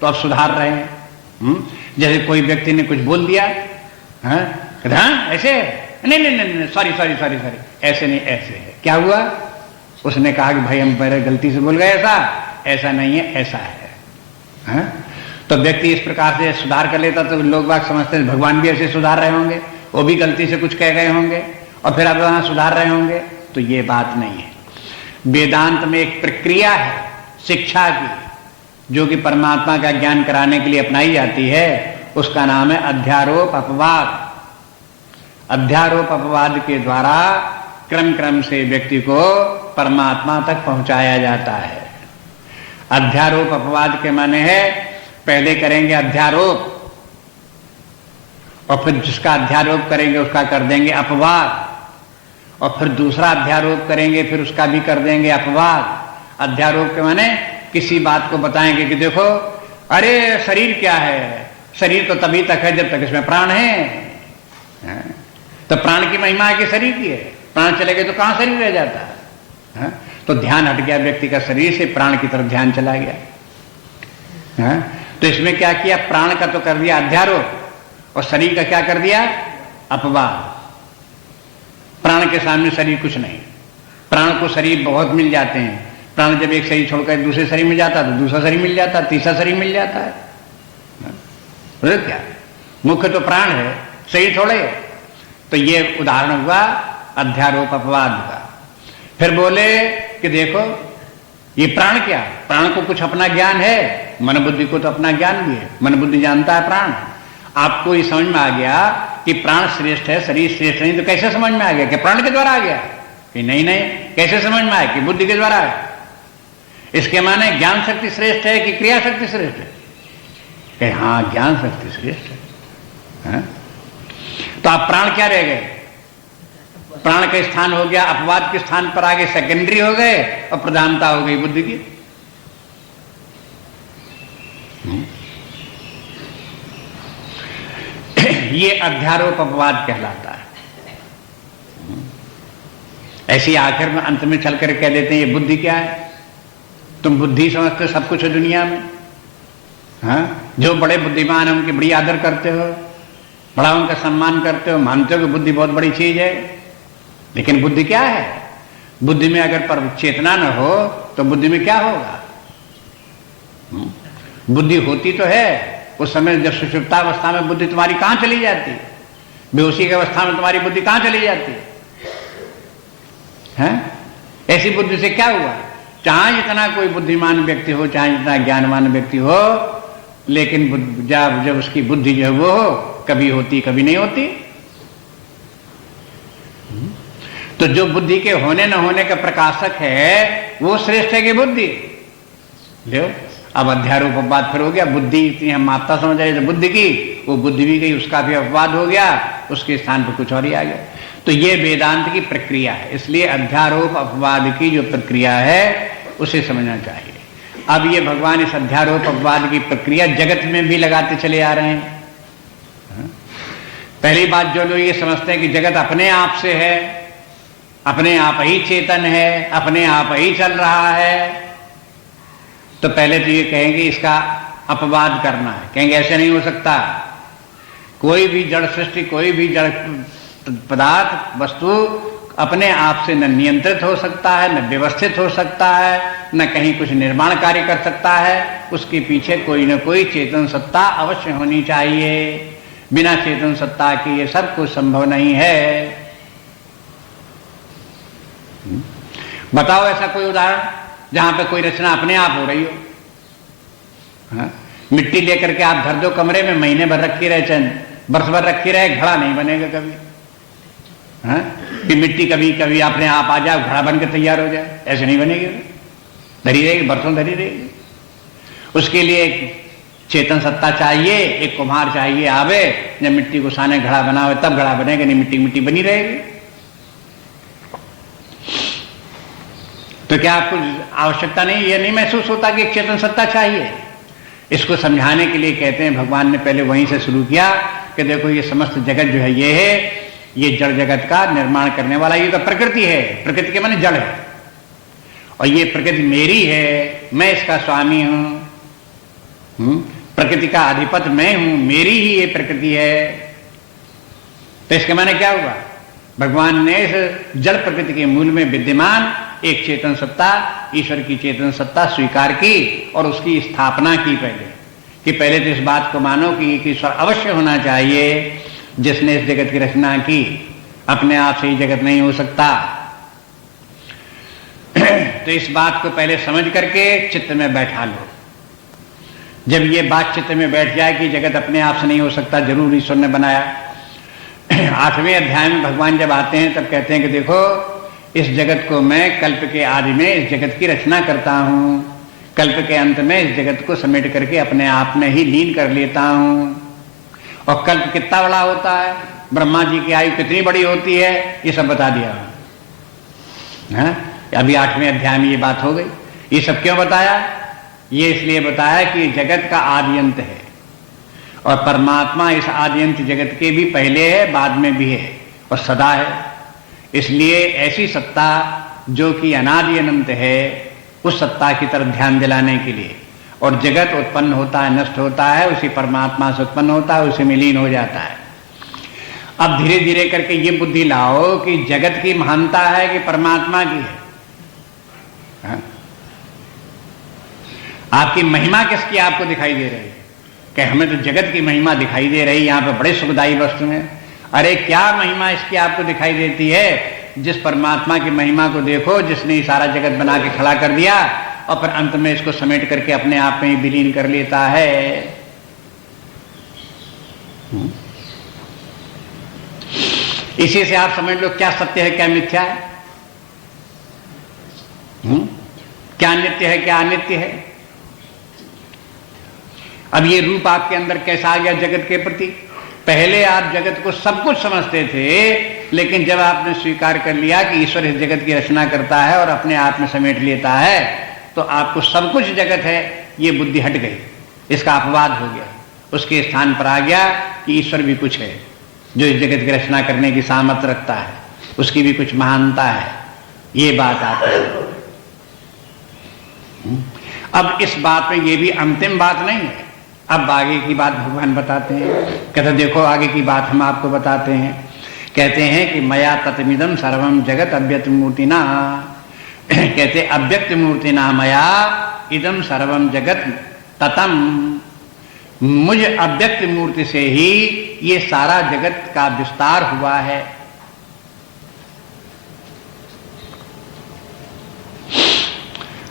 तो अब सुधार रहे हैं। जैसे कोई व्यक्ति ने कुछ बोल दिया, हाँ ऐसे नहीं, सॉरी, ऐसे नहीं, ऐसे है। क्या हुआ? उसने कहा कि भाई हम पहले गलती से बोल गए, ऐसा नहीं है, ऐसा है। हाँ? तो व्यक्ति इस प्रकार से सुधार कर लेता तो लोग बाग समझते हैं भगवान भी ऐसे सुधार रहे होंगे, वो भी गलती से कुछ कह गए होंगे और फिर अब वहां सुधार रहे होंगे। तो ये बात नहीं है। वेदांत में एक प्रक्रिया है शिक्षा की, जो कि परमात्मा का ज्ञान कराने के लिए अपनाई जाती है। उसका नाम है अध्यारोप अपवाद। अध्यारोप अपवाद के द्वारा क्रम क्रम से व्यक्ति को परमात्मा तक पहुंचाया जाता है। अध्यारोप अपवाद के माने है पहले करेंगे अध्यारोप और फिर जिसका अध्यारोप करेंगे उसका कर देंगे अपवाद, और फिर दूसरा अध्यारोप करेंगे फिर उसका भी कर देंगे अपवाद। अध्यारोप के माने किसी बात को बताएंगे कि देखो अरे शरीर क्या है, शरीर तो तभी तक है जब तक इसमें प्राण है। तो प्राण की महिमा है कि शरीर की है? प्राण चले गए तो कहां शरीर रह जाता है? तो ध्यान हट गया व्यक्ति का शरीर से, प्राण की तरफ ध्यान चला गया। तो इसमें क्या किया? प्राण का तो कर दिया अध्यारोप और शरीर का क्या कर दिया? अपवाद। प्राण के सामने शरीर कुछ नहीं। प्राण को शरीर बहुत मिल जाते हैं। प्राण जब एक शरीर छोड़कर दूसरे शरीर में जाता तो दूसरा शरीर मिल जाता, तीसरा शरीर मिल जाता है। क्या मुख्य तो प्राण है, शरीर थोड़े। तो ये उदाहरण हुआ अध्यारोप अपवाद का। फिर बोले कि देखो ये प्राण क्या, प्राण को कुछ अपना ज्ञान है, मन बुद्धि को तो अपना ज्ञान भी है, मन बुद्धि जानता है प्राण। आपको ये समझ में आ गया कि प्राण श्रेष्ठ है, शरीर श्रेष्ठ नहीं, तो कैसे समझ में आ गया कि प्राण के द्वारा आ गया? कि नहीं, कैसे समझ में आया कि बुद्धि के द्वारा है? इसके माने ज्ञान शक्ति श्रेष्ठ है कि क्रिया शक्ति श्रेष्ठ है? कि हाँ ज्ञान शक्ति श्रेष्ठ है। तो आप प्राण क्या रह गए? प्राण का स्थान हो गया, अपवाद के स्थान पर आगे सेकेंडरी हो गए और प्रधानता हो गई बुद्धि की। ये अध्यारोप अपवाद कहलाता है। ऐसी आखिर में अंत में चलकर कह देते हैं ये बुद्धि क्या है, तुम बुद्धि समझते हो सब कुछ है दुनिया में। हाँ, जो बड़े बुद्धिमान है उनकी बड़ी आदर करते हो, बड़ा उनका सम्मान करते हो, मानते हो कि बुद्धि बहुत बड़ी चीज है। लेकिन बुद्धि क्या है? बुद्धि में अगर पर चेतना न हो तो बुद्धि में क्या होगा? बुद्धि होती तो है उस समय जब सुषुप्तावस्था में बुद्धि तुम्हारी कहां चली जाती है, बेहोशी की अवस्था में तुम्हारी बुद्धि कहां चली जाती है? ऐसी बुद्धि से क्या हुआ? चाहे जितना कोई बुद्धिमान व्यक्ति हो, चाहे जितना ज्ञानवान व्यक्ति हो, लेकिन जब उसकी बुद्धि जो वो हो, कभी होती कभी नहीं होती। तो जो बुद्धि के होने न होने का प्रकाशक है वो श्रेष्ठ है कि बुद्धि। लो अब अध्यारोप अपवाद फिर हो गया। बुद्धि इतनी हम मात्रा समझ रहे थे बुद्धि की, वो बुद्धि भी गई, उसका भी अपवाद हो गया, उसके स्थान पर कुछ और ही आ गया। तो ये वेदांत की प्रक्रिया है। इसलिए अध्यारोप अपवाद की जो प्रक्रिया है उसे समझना चाहिए। अब ये भगवान इस अध्यारोप अपवाद की प्रक्रिया जगत में भी लगाते चले आ रहे हैं। पहली बात, जो लोग ये समझते हैं कि जगत अपने आप से है, अपने आप ही चेतन है, अपने आप ही चल रहा है, तो पहले तो ये कहेंगे इसका अपवाद करना है। कहेंगे ऐसे नहीं हो सकता। कोई भी जड़ सृष्टि, कोई भी जड़ पदार्थ वस्तु अपने आप से न नियंत्रित हो सकता है, न व्यवस्थित हो सकता है, न कहीं कुछ निर्माण कार्य कर सकता है। उसके पीछे कोई न कोई चेतन सत्ता अवश्य होनी चाहिए। बिना चेतन सत्ता के ये सब कुछ संभव नहीं है। बताओ ऐसा कोई उदाहरण जहां पे कोई रचना अपने आप हो रही हो। हाँ? मिट्टी लेकर के आप धर दो कमरे में, महीने भर रखी रहे, चंद वर्ष भर रखी रहे, घड़ा नहीं बनेगा कभी। हाँ? कि मिट्टी कभी कभी अपने आप आ जाए, घड़ा बन के तैयार हो जाए, ऐसे नहीं बनेगी। धरी रहेगी, बरसों धरी रहेगी। उसके लिए एक चेतन सत्ता चाहिए, एक कुम्हार चाहिए आवे, जब मिट्टी को साने घड़ा बनावे तब घड़ा बनेगा, नहीं मिट्टी मिट्टी बनी रहेगी। तो क्या आपको आवश्यकता नहीं, ये नहीं महसूस होता कि एक चेतन सत्ता चाहिए? इसको समझाने के लिए कहते हैं भगवान ने पहले वहीं से शुरू किया कि देखो ये समस्त जगत जो है ये है, ये जड़ जगत का निर्माण करने वाला ये तो प्रकृति है। प्रकृति के माने जड़ है, और ये प्रकृति मेरी है, मैं इसका स्वामी हूं। प्रकृति का अधिपति मैं हूं, मेरी ही ये प्रकृति है। तो इसके माने क्या हुआ? भगवान ने इस जड़ प्रकृति के मूल में विद्यमान एक चेतन सत्ता, ईश्वर की चेतन सत्ता स्वीकार की और उसकी स्थापना की पहले, कि पहले तो इस बात को मानो कि ईश्वर अवश्य होना चाहिए जिसने इस जगत की रचना की। अपने आप से ही जगत नहीं हो सकता। तो इस बात को पहले समझ करके चित्त में बैठा लो। जब ये बात चित्त में बैठ जाए कि जगत अपने आप से नहीं हो सकता, जरूर ईश्वर ने बनाया। 8वें अध्याय में भगवान जब आते हैं तब कहते हैं कि देखो इस जगत को मैं कल्प के आदि में इस जगत की रचना करता हूं, कल्प के अंत में इस जगत को समेट करके अपने आप में ही लीन कर लेता हूं। और कल्प कितना बड़ा होता है, ब्रह्मा जी की आयु कितनी बड़ी होती है, ये सब बता दिया है? अभी 8वें अध्याय में ये बात हो गई। ये सब क्यों बताया? ये इसलिए बताया कि जगत का आदि अंत है और परमात्मा इस आदि अंत जगत के भी पहले है, बाद में भी है और सदा है। इसलिए ऐसी सत्ता जो कि अनादि अनंत है, उस सत्ता की तरफ ध्यान दिलाने के लिए, और जगत उत्पन्न होता है, नष्ट होता है, उसी परमात्मा से उत्पन्न होता है, उसी में लीन हो जाता है। अब धीरे धीरे करके ये बुद्धि लाओ कि जगत की महानता है कि परमात्मा की है। हाँ? आपकी महिमा किसकी आपको दिखाई दे रही है? कि हमें तो जगत की महिमा दिखाई दे रही, यहां पे बड़े सुखदायी वस्तु हैं। अरे क्या महिमा इसकी आपको दिखाई देती है? जिस परमात्मा की महिमा को देखो जिसने सारा जगत बना के खड़ा कर दिया और फिर अंत में इसको समेट करके अपने आप में ही विलीन कर लेता है। इसी से आप समझ लो क्या सत्य है, क्या मिथ्या है, क्या नित्य है, क्या अनित्य है। अब ये रूप आपके अंदर कैसा आ गया जगत के प्रति? पहले आप जगत को सब कुछ समझते थे लेकिन जब आपने स्वीकार कर लिया कि ईश्वर इस जगत की रचना करता है और अपने आप में समेट लेता है, तो आपको सब कुछ जगत है ये बुद्धि हट गई, इसका अपवाद हो गया। उसके स्थान पर आ गया कि ईश्वर भी कुछ है जो इस जगत की रचना करने की सामर्थ्य रखता है, उसकी भी कुछ महानता है। ये बात आप अब इस बात में ये भी अंतिम बात नहीं है, अब आगे की बात भगवान बताते हैं। कहते देखो आगे की बात हम आपको बताते हैं। कहते हैं कि मया ततमिदम सर्वम जगत अव्यक्त मूर्तिना, कहते अव्यक्त मूर्तिना मया इदम सर्वम जगत ततम, मुझ अव्यक्त मूर्ति से ही ये सारा जगत का विस्तार हुआ है।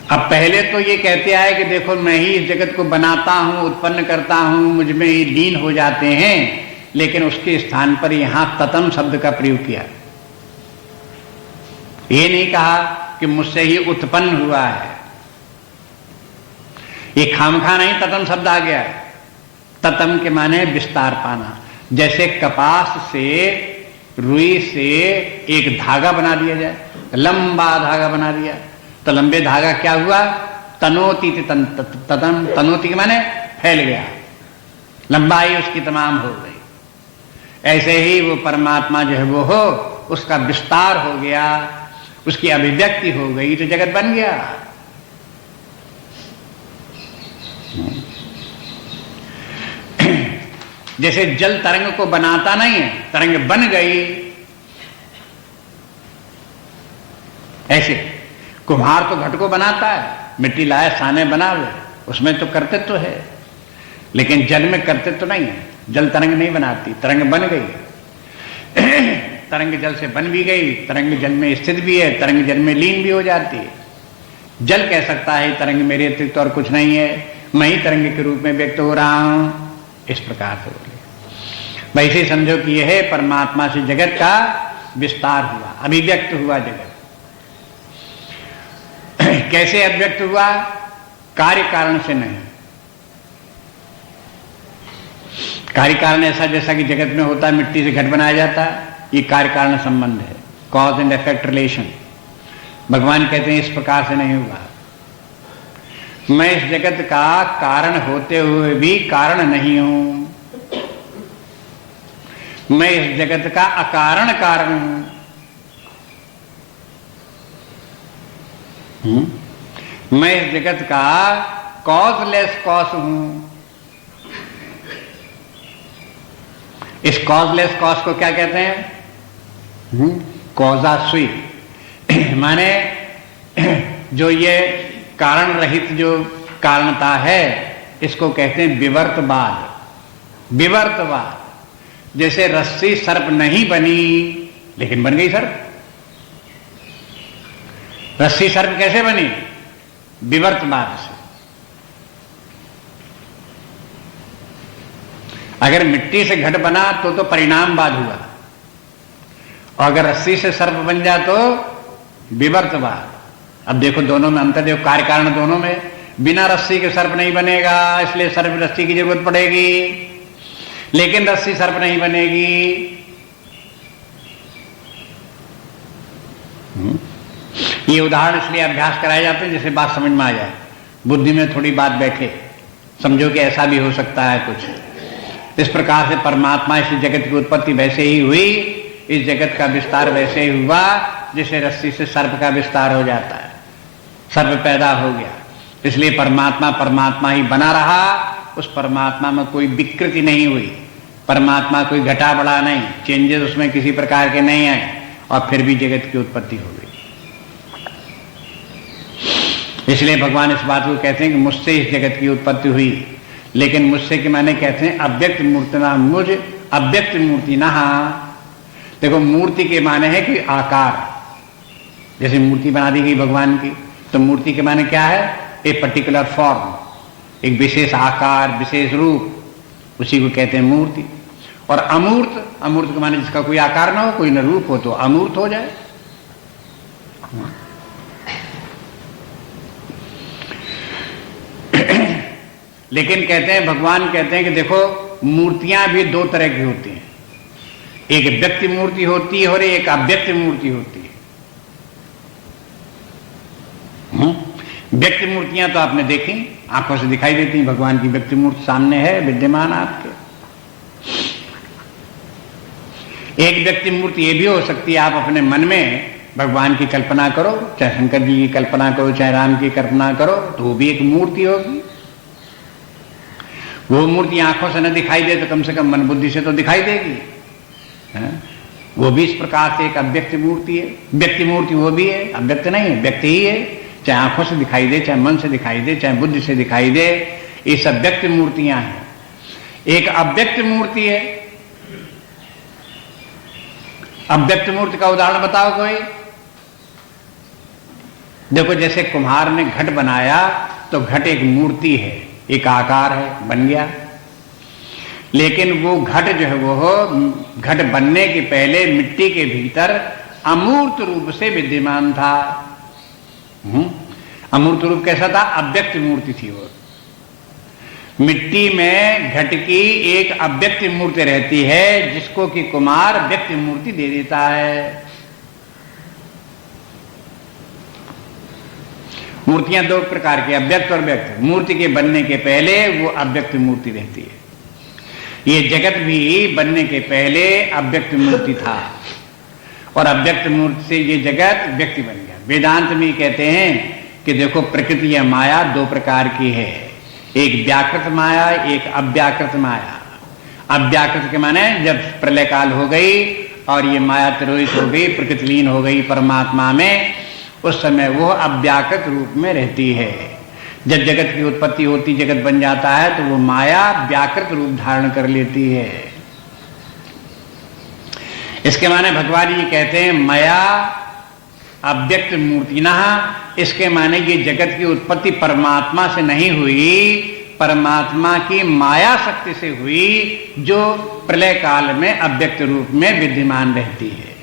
अब पहले तो ये कहते आए कि देखो मैं ही इस जगत को बनाता हूं, उत्पन्न करता हूं, मुझ में ही लीन हो जाते हैं, लेकिन उसके स्थान पर यहां ततम शब्द का प्रयोग किया। ये नहीं कहा कि मुझसे ही उत्पन्न हुआ है, ये खामखा नहीं ततम शब्द आ गया है। ततम के माने विस्तार पाना, जैसे कपास से रुई से एक धागा बना दिया जाए, लंबा धागा बना दिया, तो लंबे धागा क्या हुआ, तनोती ततम, तनोती के माने फैल गया, लंबाई उसकी तमाम हो गई। ऐसे ही वो परमात्मा जो है वो हो, उसका विस्तार हो गया, उसकी अभिव्यक्ति हो गई, तो जगत बन गया। जैसे जल तरंग को बनाता नहीं है, तरंग बन गई, ऐसे कुम्हार तो घट को बनाता है, मिट्टी लाए साने बनावे, उसमें तो कर्तृत्व है, लेकिन जल में कर्तृत्व नहीं है। जल तरंग नहीं बनाती, तरंग बन गई। तरंग जल से बन भी गई, तरंग जल में स्थित भी है, तरंग जल में लीन भी हो जाती है। जल कह सकता है तरंग मेरे अतिरिक्त और कुछ नहीं है, मैं ही तरंग के रूप में व्यक्त हो रहा हूं, इस प्रकार से बोले। वैसे समझो कि यह है परमात्मा से जगत का विस्तार हुआ, अभिव्यक्त हुआ जगत। कैसे अभिव्यक्त हुआ, कार्य कारण से नहीं। कार्य कारण ऐसा जैसा कि जगत में होता है, मिट्टी से घट बनाया जाता है, ये कार्य कारण संबंध है, कॉज एंड इफेक्ट रिलेशन। भगवान कहते हैं इस प्रकार से नहीं हुआ। मैं इस जगत का कारण होते हुए भी कारण नहीं हूं, मैं इस जगत का अकारण कारण हूं। मैं इस जगत का कॉजलेस कॉज हूं। इस कॉजलेस कॉज को क्या कहते हैं, कॉजा सुई, माने जो ये कारण रहित जो कारणता है, इसको कहते हैं विवर्तवाद। विवर्तवाद, जैसे रस्सी सर्प नहीं बनी लेकिन बन गई सर्प। रस्सी सर्प कैसे बनी, विवर्तवाद से। अगर मिट्टी से घट बना तो परिणामवाद हुआ, और अगर रस्सी से सर्प बन जाए तो विवर्तवाद। अब देखो दोनों में अंतर देखो, कार्य कारण दोनों में। बिना रस्सी के सर्प नहीं बनेगा, इसलिए सर्प रस्सी की जरूरत पड़ेगी, लेकिन रस्सी सर्प नहीं बनेगी। ये उदाहरण इसलिए अभ्यास कराए जाते हैं जिससे बात समझ में आ जाए, बुद्धि में थोड़ी बात बैठे, समझो कि ऐसा भी हो सकता है कुछ। इस प्रकार से परमात्मा इस जगत की उत्पत्ति वैसे ही हुई, इस जगत का विस्तार वैसे ही हुआ जैसे रस्सी से सर्प का विस्तार हो जाता है, सर्प पैदा हो गया। इसलिए परमात्मा परमात्मा ही बना रहा, उस परमात्मा में कोई विकृति नहीं हुई, परमात्मा कोई घटा बढ़ा नहीं, चेंजेस उसमें किसी प्रकार के नहीं आए, और फिर भी जगत की उत्पत्ति हो गई। इसलिए भगवान इस बात को कहते हैं कि मुझसे इस जगत की उत्पत्ति हुई, लेकिन मुझसे के माने कहते हैं अव्यक्त मूर्तिना, मुझ अव्यक्त मूर्ति ना। देखो मूर्ति के माने है कि आकार, जैसे मूर्ति बना दी गई भगवान की, तो मूर्ति के माने क्या है, ए पर्टिकुलर फॉर्म, एक विशेष आकार, विशेष रूप, उसी को कहते हैं मूर्ति। और अमूर्त, अमूर्त के माने जिसका कोई आकार ना हो, कोई न रूप हो, तो अमूर्त हो जाए। लेकिन कहते हैं, भगवान कहते हैं कि देखो मूर्तियां भी दो तरह की होती हैं। एक व्यक्ति मूर्ति होती है और एक अव्यक्त मूर्ति होती है। व्यक्ति मूर्तियां तो आपने देखी, आंखों से दिखाई देती हैं, भगवान की व्यक्ति मूर्ति सामने है, विद्यमान आपके। एक व्यक्ति मूर्ति ये भी हो सकती है, आप अपने मन में भगवान की कल्पना करो, चाहे शंकर जी की कल्पना करो, चाहे राम की कल्पना करो, तो वो भी एक मूर्ति होगी। वो मूर्ति आंखों से न दिखाई दे तो कम से कम मन बुद्धि से तो दिखाई देगी, है? वो भी इस प्रकार से एक अव्यक्त मूर्ति है। व्यक्ति मूर्ति वो भी है, अव्यक्त नहीं है, व्यक्ति ही है। चाहे आंखों से दिखाई दे, चाहे मन से दिखाई दे, चाहे बुद्धि से दिखाई दे, ये सब व्यक्त मूर्तियां हैं। एक अव्यक्त मूर्ति है। अव्यक्त मूर्ति का उदाहरण बताओ कोई। देखो, जैसे कुम्हार ने घट बनाया तो घट एक मूर्ति है, एक आकार है, बन गया। लेकिन वो घट जो है वो घट बनने के पहले मिट्टी के भीतर अमूर्त रूप से विद्यमान था। अमूर्त रूप कैसा था? अव्यक्त मूर्ति थी वो। मिट्टी में घट की एक अव्यक्त मूर्ति रहती है, जिसको कि कुम्हार व्यक्त मूर्ति दे देता है। मूर्तियां दो प्रकार की, अव्यक्त और व्यक्त। मूर्ति के बनने के पहले वो अव्यक्त मूर्ति रहती है। ये जगत भी बनने के पहले अव्यक्त मूर्ति था और अव्यक्त मूर्ति से ये जगत व्यक्ति बन गया। वेदांत में कहते हैं कि देखो, प्रकृति या माया दो प्रकार की है, एक व्याकृत माया, एक अव्याकृत माया। अव्याकृत के माने जब प्रलय काल हो गई और ये माया तिरोहित हो गई, प्रकृतिलीन हो गई परमात्मा में, उस समय वो अव्याकृत रूप में रहती है। जब जगत की उत्पत्ति होती, जगत बन जाता है, तो वो माया व्याकृत रूप धारण कर लेती है। इसके माने भगवान जी कहते हैं मया अव्यक्त मूर्तिनः। इसके माने ये जगत की उत्पत्ति परमात्मा से नहीं हुई, परमात्मा की माया शक्ति से हुई, जो प्रलय काल में अव्यक्त रूप में विद्यमान रहती है।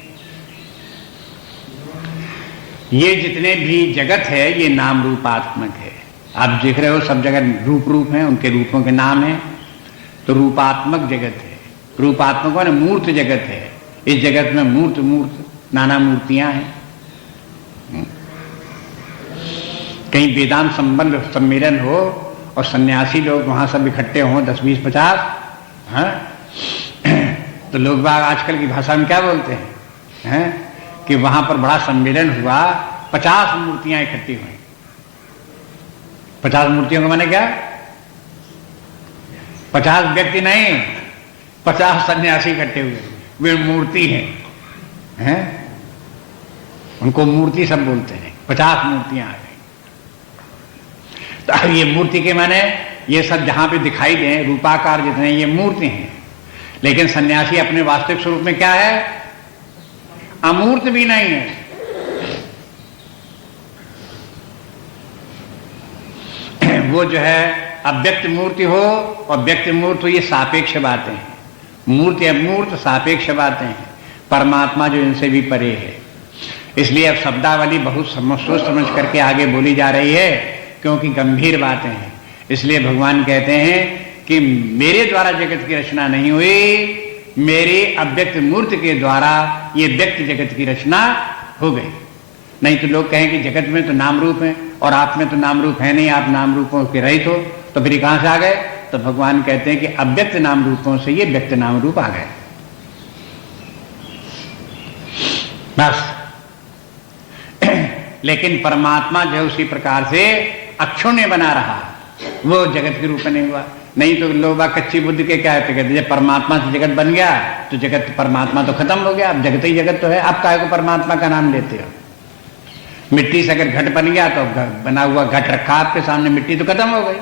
ये जितने भी जगत है ये नाम रूपात्मक है। आप देख रहे हो सब जगह रूप रूप हैं, उनके रूपों के नाम हैं, तो रूपात्मक जगत है। रूपात्मक माने मूर्त जगत है। इस जगत में मूर्त मूर्त नाना मूर्तियां हैं। कहीं वेदांत संबंध सम्मेलन हो और सन्यासी लोग वहां सब इकट्ठे हों, 10, 20, 50, तो लोग बाग आजकल की भाषा में क्या बोलते हैं कि वहां पर बड़ा सम्मेलन हुआ, 50 मूर्तियां इकट्ठी हुई। 50 मूर्तियों का माने क्या? 50 व्यक्ति नहीं, 50 सन्यासी इकट्ठे हुए, वे मूर्ति हैं, उनको मूर्ति सब बोलते हैं। 50 मूर्तियां आ गई। तो अब ये मूर्ति के माने ये सब जहां पे दिखाई दें, रूपाकार जितने, ये मूर्ति हैं। लेकिन सन्यासी अपने वास्तविक स्वरूप में क्या है? अमूर्त भी नहीं है। वो जो है अव्यक्त मूर्ति हो और व्यक्त मूर्ति हो, ये सापेक्ष बातें हैं। मूर्ति अमूर्त सापेक्ष बातें हैं। परमात्मा जो इनसे भी परे है। इसलिए अब शब्दावली बहुत सोच समझ करके आगे बोली जा रही है, क्योंकि गंभीर बातें हैं। इसलिए भगवान कहते हैं कि मेरे द्वारा जगत की रचना नहीं हुई, मेरे अव्यक्त मूर्ति के द्वारा ये व्यक्त जगत की रचना हो गई। नहीं तो लोग कहें कि जगत में तो नाम रूप है और आप में तो नाम रूप है नहीं, आप नाम रूपों के रहित हो, तो फिर कहां से आ गए? तो भगवान कहते हैं कि अव्यक्त नाम रूपों से ये व्यक्त नाम रूप आ गए। बस। लेकिन परमात्मा जो उसी प्रकार से अक्षुण्य बना रहा, वो जगत के रूप में नहीं हुआ। नहीं तो लोग कच्ची बुद्धि के क्या कहते हैं, जब परमात्मा से जगत बन गया तो जगत, परमात्मा तो खत्म हो गया, अब जगत ही जगत तो है, अब काहे को परमात्मा का नाम लेते हो? मिट्टी से अगर घट बन गया तो बना हुआ घट रखा आपके सामने, मिट्टी तो खत्म हो गई,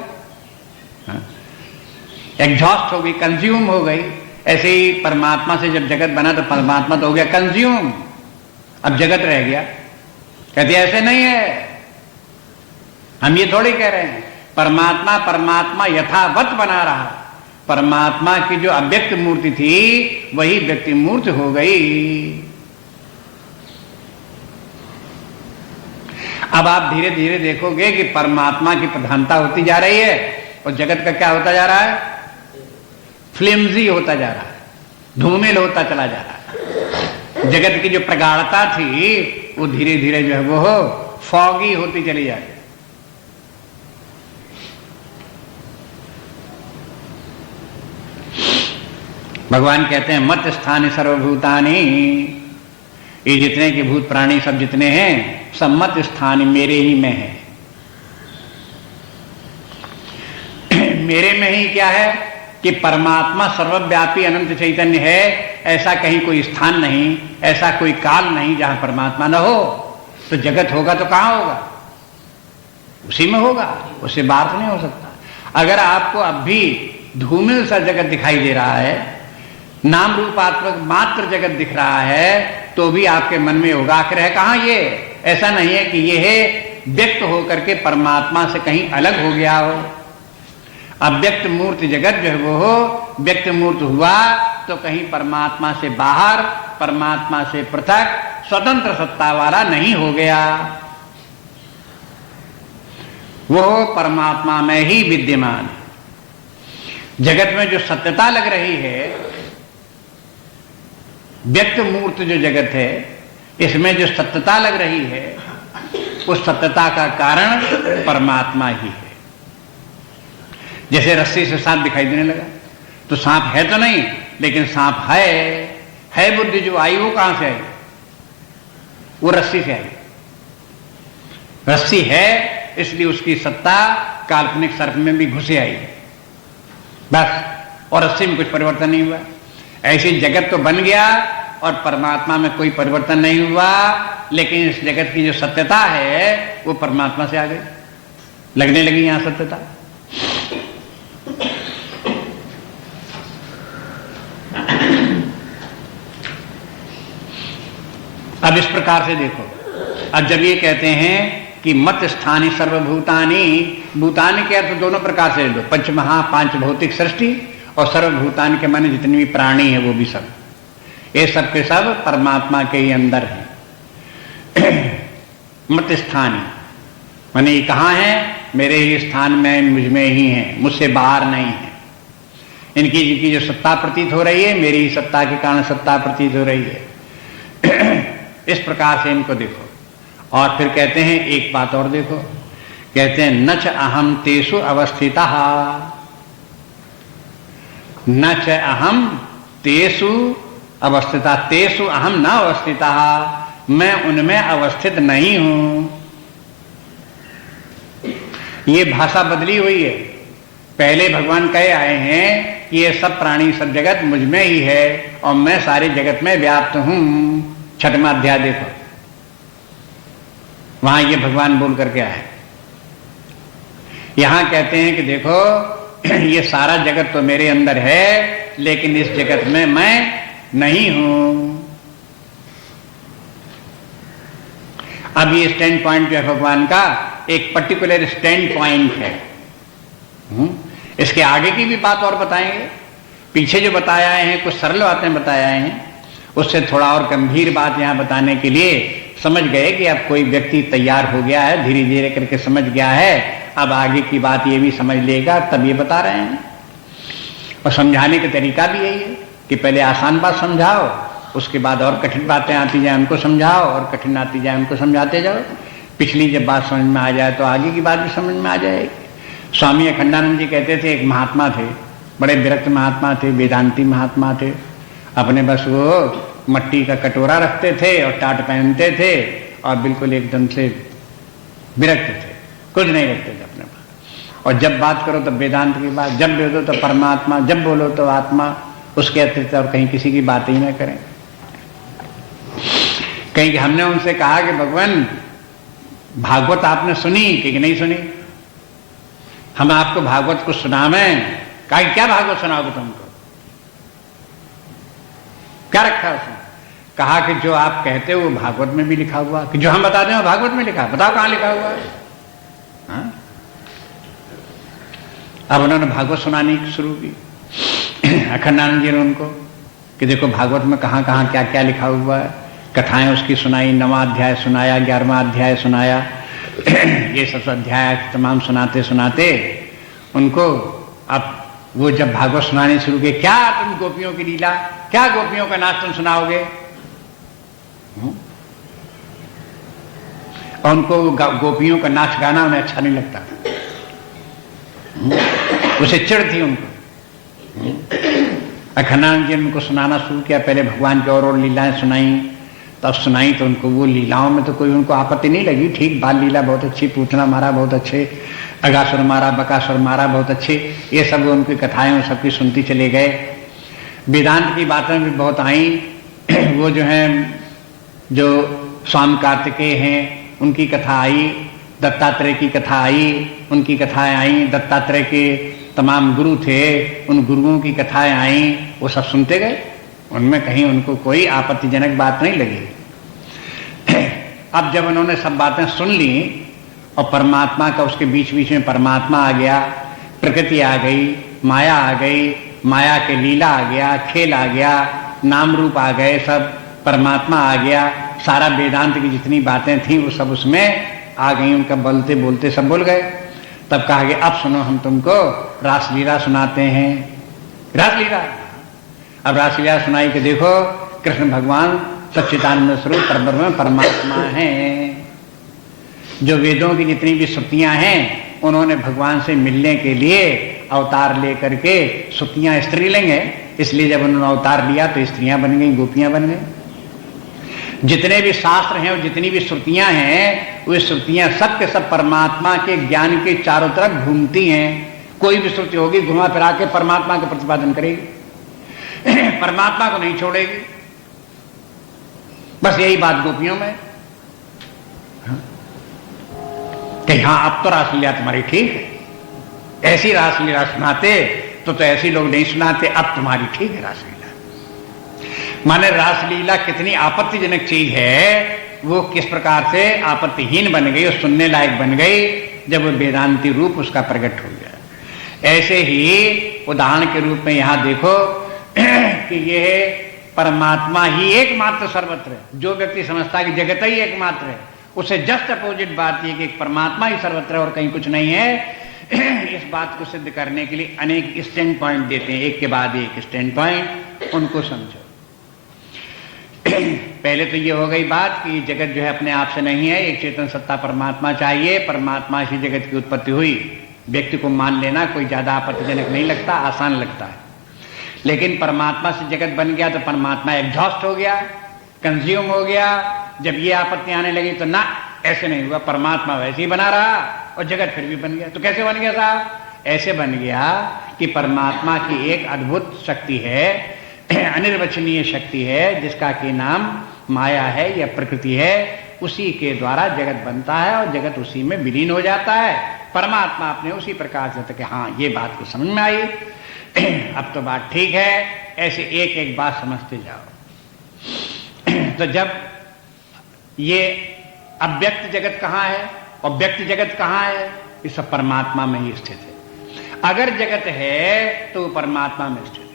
एग्जॉस्ट हो गई, कंज्यूम हो गई। ऐसे ही परमात्मा से जब जगत बना तो परमात्मा तो हो गया कंज्यूम, अब जगत रह गया। कहते ऐसे नहीं है, हम ये थोड़ी कह रहे हैं। परमात्मा परमात्मा यथावत बना रहा। परमात्मा की जो अव्यक्त मूर्ति थी वही व्यक्ति मूर्ति हो गई। अब आप धीरे धीरे देखोगे कि परमात्मा की प्रधानता होती जा रही है और जगत का क्या होता जा रहा है? फ्लिम्जी होता जा रहा है। धूमिल होता चला जा रहा है। जगत की जो प्रगाढ़ता थी वो धीरे धीरे जो है वो फॉगी होती चली जा रही। भगवान कहते हैं मत स्थानि सर्वभूतानि, ये जितने के भूत प्राणी सब जितने हैं सब मत स्थान मेरे ही में है। मेरे में ही क्या है कि परमात्मा सर्वव्यापी अनंत चैतन्य है, ऐसा कहीं कोई स्थान नहीं, ऐसा कोई काल नहीं जहां परमात्मा न हो। तो जगत होगा तो कहां होगा? उसी में होगा, उससे बाहर तो नहीं हो सकता। अगर आपको अब भी धूमिल सा जगत दिखाई दे रहा है, नाम रूपात्मक मात्र जगत दिख रहा है, तो भी आपके मन में होगा आखिर है कहां ये? ऐसा नहीं है कि ये है व्यक्त होकर के परमात्मा से कहीं अलग हो गया हो। अव्यक्त मूर्ति जगत जो है वो हो, व्यक्त मूर्त हुआ तो कहीं परमात्मा से बाहर, परमात्मा से पृथक, स्वतंत्र सत्ता वाला नहीं हो गया। वो परमात्मा में ही विद्यमान। जगत में जो सत्यता लग रही है, व्यक्त मूर्त जो जगत है, इसमें जो सत्यता लग रही है, उस सत्यता का कारण परमात्मा ही है। जैसे रस्सी से सांप दिखाई देने लगा, तो सांप है तो नहीं, लेकिन सांप है बुद्धि जो आई वो कहां से आई? वो रस्सी से आई। रस्सी है इसलिए उसकी सत्ता काल्पनिक सर्प में भी घुसे आई बस, और रस्सी में कुछ परिवर्तन नहीं हुआ। ऐसी जगत तो बन गया और परमात्मा में कोई परिवर्तन नहीं हुआ, लेकिन इस जगत की जो सत्यता है वो परमात्मा से आ गई, लगने लगी यहां सत्यता। अब इस प्रकार से देखो, अब जब ये कहते हैं कि मत स्थानि सर्वभूतानि, भूतानि के अर्थ दोनों प्रकार से ले लो, पंचमहा पांच भौतिक सृष्टि और सर्वभूतानि के माने जितने भी प्राणी है वो भी सब, ये सब के सब परमात्मा के ही अंदर है। मत स्थानि माने ये कहाँ है? मेरे ही स्थान में, मुझ में ही है, मुझसे बाहर नहीं है। इनकी जो सत्ता प्रतीत हो रही है, मेरी ही सत्ता के कारण सत्ता प्रतीत हो रही है। इस प्रकार से इनको देखो। और फिर कहते हैं एक बात और देखो, कहते हैं न च अहम तेषु अवस्थितः, न च अहम तेषु अवस्थितः, तेषु अहम न अवस्थितः, मैं उनमें अवस्थित नहीं हूं। ये भाषा बदली हुई है। पहले भगवान कहे आए हैं कि ये सब प्राणी सब जगत मुझ में ही है और मैं सारे जगत में व्याप्त हूं। छठवां अध्याय देखो, वहां ये भगवान बोल करके आए। यहां कहते हैं कि देखो ये सारा जगत तो मेरे अंदर है, लेकिन इस जगत में मैं नहीं हूं। अब ये स्टैंड पॉइंट जो है भगवान का एक पर्टिकुलर स्टैंड पॉइंट है। इसके आगे की भी बात और बताएंगे। पीछे जो बताया हैं कुछ सरल बातें बताया हैं, उससे थोड़ा और गंभीर बात यहां बताने के लिए समझ गए कि अब कोई व्यक्ति तैयार हो गया है, धीरे धीरे करके समझ गया है, अब आगे की बात ये भी समझ लेगा, तब ये बता रहे हैं। और समझाने का तरीका भी यही है कि पहले आसान बात समझाओ, उसके बाद और कठिन बातें आती जाए उनको समझाओ, और कठिन आती जाए उनको समझाते जाओ। पिछली जब बात समझ में आ जाए तो आगे की बात भी समझ में आ जाएगी। स्वामी अखंडानंद जी कहते थे, एक महात्मा थे, बड़े विरक्त महात्मा थे, वेदांती महात्मा थे। अपने बस वो मट्टी का कटोरा रखते थे और टाट पहनते थे और बिल्कुल एकदम से विरक्त थे, कुछ नहीं रखते थे अपने पास। और जब बात करो तो वेदांत की बात, जब बोलो तो परमात्मा, जब बोलो तो आत्मा, उसके अतिरिक्त और कहीं किसी की बात ही ना करें। कहीं हमने उनसे कहा कि भगवान भागवत आपने सुनी कि नहीं सुनी, हम आपको भागवत को सुनावें। कहा क्या भागवत सुनाओगे तुमको, क्या रखा उसमें? कहा कि जो आप कहते हो वो भागवत में भी लिखा हुआ, कि जो हम बताते हैं भागवत में लिखा, बताओ कहां लिखा हुआ है? हाँ? अब उन्होंने भागवत सुनानी शुरू की अखंडानंद जी ने उनको, कि देखो भागवत में कहां कहां क्या क्या लिखा हुआ है। कथाएं उसकी सुनाई, 9वां अध्याय सुनाया, 11वां अध्याय सुनाया। ये सब अध्याय तमाम सुनाते सुनाते उनको अब वो जब भागवत सुनाने शुरू किए, क्या तुम गोपियों की लीला, क्या गोपियों का नाच तुम सुनाओगे? और उनको गोपियों का नाच गाना उन्हें अच्छा नहीं लगता, उसे चिढ़ थी उनको। अखंडानंद जी ने उनको सुनाना शुरू किया, पहले भगवान की और लीलाएं सुनाई, तब सुनाई तो उनको वो लीलाओं में तो कोई उनको आपत्ति नहीं लगी। ठीक, बाल लीला बहुत अच्छी, पूतना मारा बहुत अच्छे, अगासुर मारा, बकासुर मारा बहुत अच्छे, ये सब उनकी कथाएं वो सबकी सुनती चले गए। वेदांत की बातें भी बहुत आई। वो जो हैं, जो स्वामी कार्तिकेय हैं, उनकी कथा आई, दत्तात्रेय की कथा आई, उनकी कथाएं आई। दत्तात्रेय के तमाम गुरु थे, उन गुरुओं की कथाएं आई, वो सब सुनते गए, उनमें कहीं उनको कोई आपत्तिजनक बात नहीं लगी। अब जब उन्होंने सब बातें सुन ली और परमात्मा का, उसके बीच बीच में परमात्मा आ गया, प्रकृति आ गई, माया आ गई, माया के लीला आ गया, खेल आ गया, नाम रूप आ गए, सब परमात्मा आ गया, सारा वेदांत की जितनी बातें थी वो सब उसमें आ गई, उनका बोलते बोलते सब बोल गए। तब कहा कि अब सुनो, हम तुमको रासलीला सुनाते हैं। रासलीला, अब रासलीला सुनाई कि देखो कृष्ण भगवान सच्चिदानंद स्वरूप परब्रह्म परमात्मा हैं। जो वेदों की जितनी भी श्रुतियां हैं, उन्होंने भगवान से मिलने के लिए अवतार लेकर के, श्रुतियां स्त्रीलिंग है, इसलिए जब उन्होंने अवतार लिया तो स्त्रियां बन गई, गोपियां बन गई। जितने भी शास्त्र हैं और जितनी भी श्रुतियां हैं, वे श्रुतियां सब के सब परमात्मा के ज्ञान के चारों तरफ घूमती हैं। कोई भी श्रुति होगी घुमा फिरा के परमात्मा का प्रतिपादन करेगी, परमात्मा को नहीं छोड़ेगी। बस यही बात गोपियों में कि हाँ, अब तो रासलीला तुम्हारी ठीक है, ऐसी रासलीला सुनाते तो ऐसी लोग नहीं सुनाते, अब तुम्हारी ठीक है रासलीला। माने रासलीला कितनी आपत्तिजनक चीज है, वो किस प्रकार से आपत्तिहीन बन गई और सुनने लायक बन गई जब वो वेदांती रूप उसका प्रकट हो गया। ऐसे ही उदाहरण के रूप में यहां देखो कि ये परमात्मा ही एकमात्र सर्वत्र है। जो व्यक्ति समझता है कि जगत ही एकमात्र है, उसे जस्ट अपोजिट बात यह कि परमात्मा ही सर्वत्र है और कहीं कुछ नहीं है। इस बात को सिद्ध करने के लिए अनेक स्टैंड पॉइंट देते हैं, एक के बाद एक स्टैंड पॉइंट, उनको समझो। पहले तो ये हो गई बात कि जगत जो है अपने आप से नहीं है, एक चेतन सत्ता परमात्मा चाहिए, परमात्मा से जगत की उत्पत्ति हुई। व्यक्ति को मान लेना कोई ज्यादा आपत्तिजनक नहीं लगता, आसान लगता है। लेकिन परमात्मा से जगत बन गया तो परमात्मा एग्जॉस्ट हो गया, कंज्यूम हो गया। जब ये आपत्ति आने लगी तो ना, ऐसे नहीं हुआ, परमात्मा वैसे ही बना रहा और जगत फिर भी बन गया। तो कैसे बन गया साहब? ऐसे बन गया कि परमात्मा की एक अद्भुत शक्ति है, अनिर्वचनीय शक्ति है, जिसका कि नाम माया है या प्रकृति है। उसी के द्वारा जगत बनता है और जगत उसी में विलीन हो जाता है। परमात्मा अपने उसी प्रकार से कि हाँ, ये बात को समझ में आई, अब तो बात ठीक है। ऐसे एक एक बात समझते जाओ। तो जब ये अव्यक्त जगत कहाँ है और व्यक्त जगत कहाँ है, ये सब परमात्मा में ही स्थित है। अगर जगत है तो परमात्मा में स्थित है।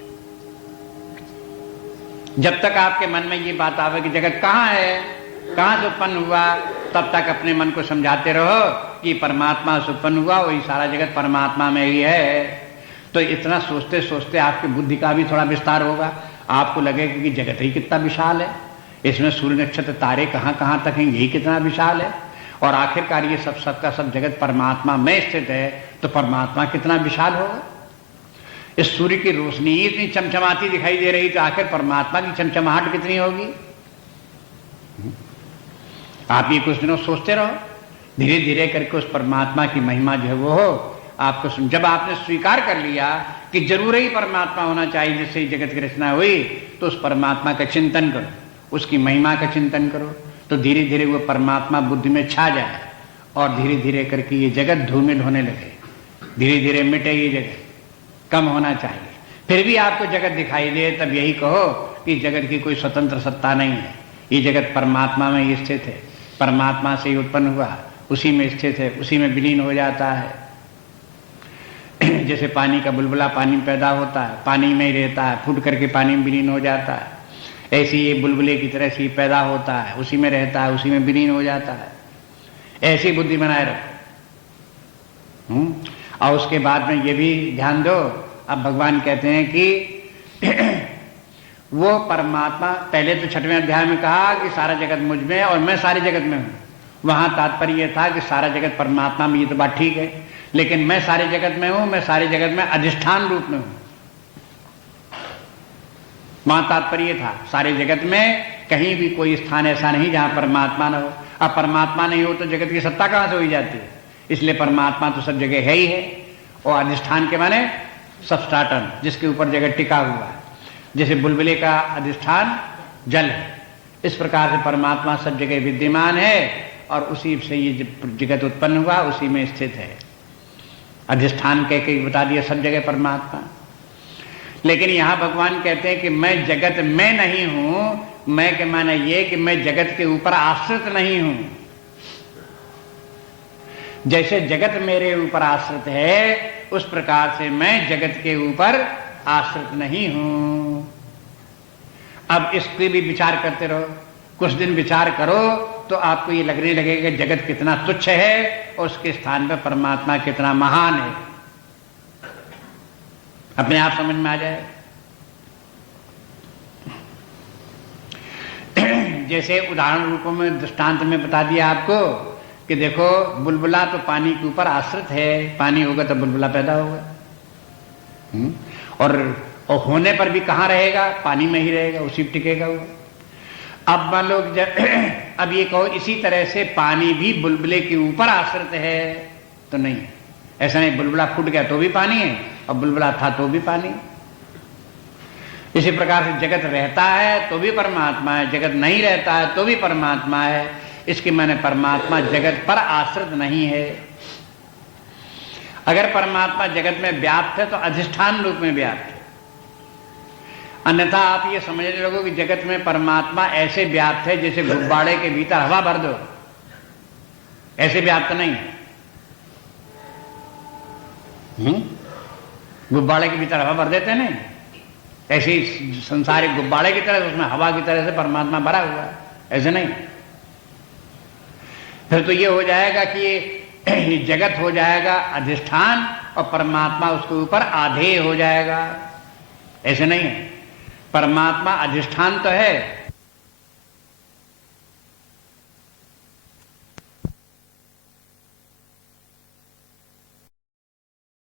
जब तक आपके मन में ये बात आवे कि जगत कहाँ है, कहाँ से उत्पन्न हुआ, तब तक अपने मन को समझाते रहो कि परमात्मा से उत्पन्न हुआ, वही सारा जगत परमात्मा में ही है। तो इतना सोचते सोचते आपकी बुद्धि का भी थोड़ा विस्तार होगा। आपको लगेगा कि जगत ही कितना विशाल है, इसमें सूर्य नक्षत्र तारे कहाँ कहाँ तक हैं, यही कितना विशाल है। और आखिरकार ये सब सबका सब जगत परमात्मा में स्थित है, तो परमात्मा कितना विशाल होगा। इस सूर्य की रोशनी इतनी चमचमाती दिखाई दे रही, तो आखिर परमात्मा की चमचमाहट कितनी होगी। आप ये कुछ दिनों सोचते रहो, धीरे धीरे करके उस परमात्मा की महिमा जो है वो हो आपको। जब आपने स्वीकार कर लिया कि जरूर ही परमात्मा होना चाहिए जिससे जगत की रचना हुई, तो उस परमात्मा का चिंतन करो, उसकी महिमा का चिंतन करो, तो धीरे धीरे वो परमात्मा बुद्धि में छा जाए और धीरे धीरे करके ये जगत धूमिल होने लगे, धीरे धीरे मिटे, ये जगत कम होना चाहिए। फिर भी आपको जगत दिखाई दे, तब यही कहो कि जगत की कोई स्वतंत्र सत्ता नहीं है, ये जगत परमात्मा में ही स्थित है, परमात्मा से ही उत्पन्न हुआ, उसी में स्थित है, उसी में विलीन हो जाता है। जैसे पानी का बुलबुला पानी में पैदा होता है, पानी में ही रहता है, फूट करके पानी में विलीन हो जाता है, ऐसे ये बुलबुले की तरह से पैदा होता है, उसी में रहता है, उसी में विलीन हो जाता है। ऐसी बुद्धि बनाए रखो। और उसके बाद में ये भी ध्यान दो अब भगवान कहते हैं कि वो परमात्मा, पहले तो 6वें अध्याय में कहा कि सारा जगत मुझ में है और मैं सारे जगत में हूं। वहां तात्पर्य यह था कि सारा जगत परमात्मा में, ये तो बात ठीक है, लेकिन मैं सारे जगत में हूं, मैं सारे जगत में अधिष्ठान रूप में हूं। वहां तात्पर्य था सारे जगत में कहीं भी कोई स्थान ऐसा नहीं जहां परमात्मा न हो। अब परमात्मा नहीं हो तो जगत की सत्ता कहां से हो जाती है? इसलिए परमात्मा तो सब जगह है ही है। और अधिष्ठान के माने सबस्ट्राटम, जिसके ऊपर जगत टिका हुआ है। जैसे बुलबुले का अधिष्ठान जल है, इस प्रकार से परमात्मा सब जगह विद्यमान है और उसी से ये जगत उत्पन्न हुआ, उसी में स्थित है। अधिष्ठान कह के बता दिया सब जगह परमात्मा। लेकिन यहां भगवान कहते हैं कि मैं जगत में नहीं हूं। मैं के माने ये कि मैं जगत के ऊपर आश्रित नहीं हूं। जैसे जगत मेरे ऊपर आश्रित है, उस प्रकार से मैं जगत के ऊपर आश्रित नहीं हूं। अब इसके भी विचार करते रहो, कुछ दिन विचार करो तो आपको ये लगने लगेगा कि जगत कितना तुच्छ है और उसके स्थान पर परमात्मा कितना महान है। अपने आप समझ में आ जाए। जैसे उदाहरण रूपों में, दृष्टांत में बता दिया आपको कि देखो बुलबुला तो पानी के ऊपर आश्रित है, पानी होगा तो बुलबुला पैदा होगा। और होने पर भी कहां रहेगा? पानी में ही रहेगा, उसी में टिकेगा वो। अब मान लो अब ये कहो इसी तरह से पानी भी बुलबुले के ऊपर आश्रित है, तो नहीं, ऐसा नहीं। बुलबुला फूट गया तो भी पानी है और बुलबुला था तो भी पानी। इसी प्रकार से जगत रहता है तो भी परमात्मा है, जगत नहीं रहता है तो भी परमात्मा है। इसके माने परमात्मा जगत पर आश्रित नहीं है। अगर परमात्मा जगत में व्याप्त है तो अधिष्ठान रूप में व्याप्त है। अन्यथा आप ये समझने लगो कि जगत में परमात्मा ऐसे व्याप्त है जैसे गुब्बारे के भीतर हवा भर दो, ऐसे व्याप्त नहीं है। गुब्बारे के भीतर हवा भर देते नहीं, ऐसे ही संसार एक गुब्बारे की तरह, उसमें हवा की तरह से परमात्मा भरा हुआ है, ऐसे नहीं। फिर तो ये हो जाएगा कि ये जगत हो जाएगा अधिष्ठान और परमात्मा उसके ऊपर आधेय हो जाएगा, ऐसे नहीं है। परमात्मा अधिष्ठान तो है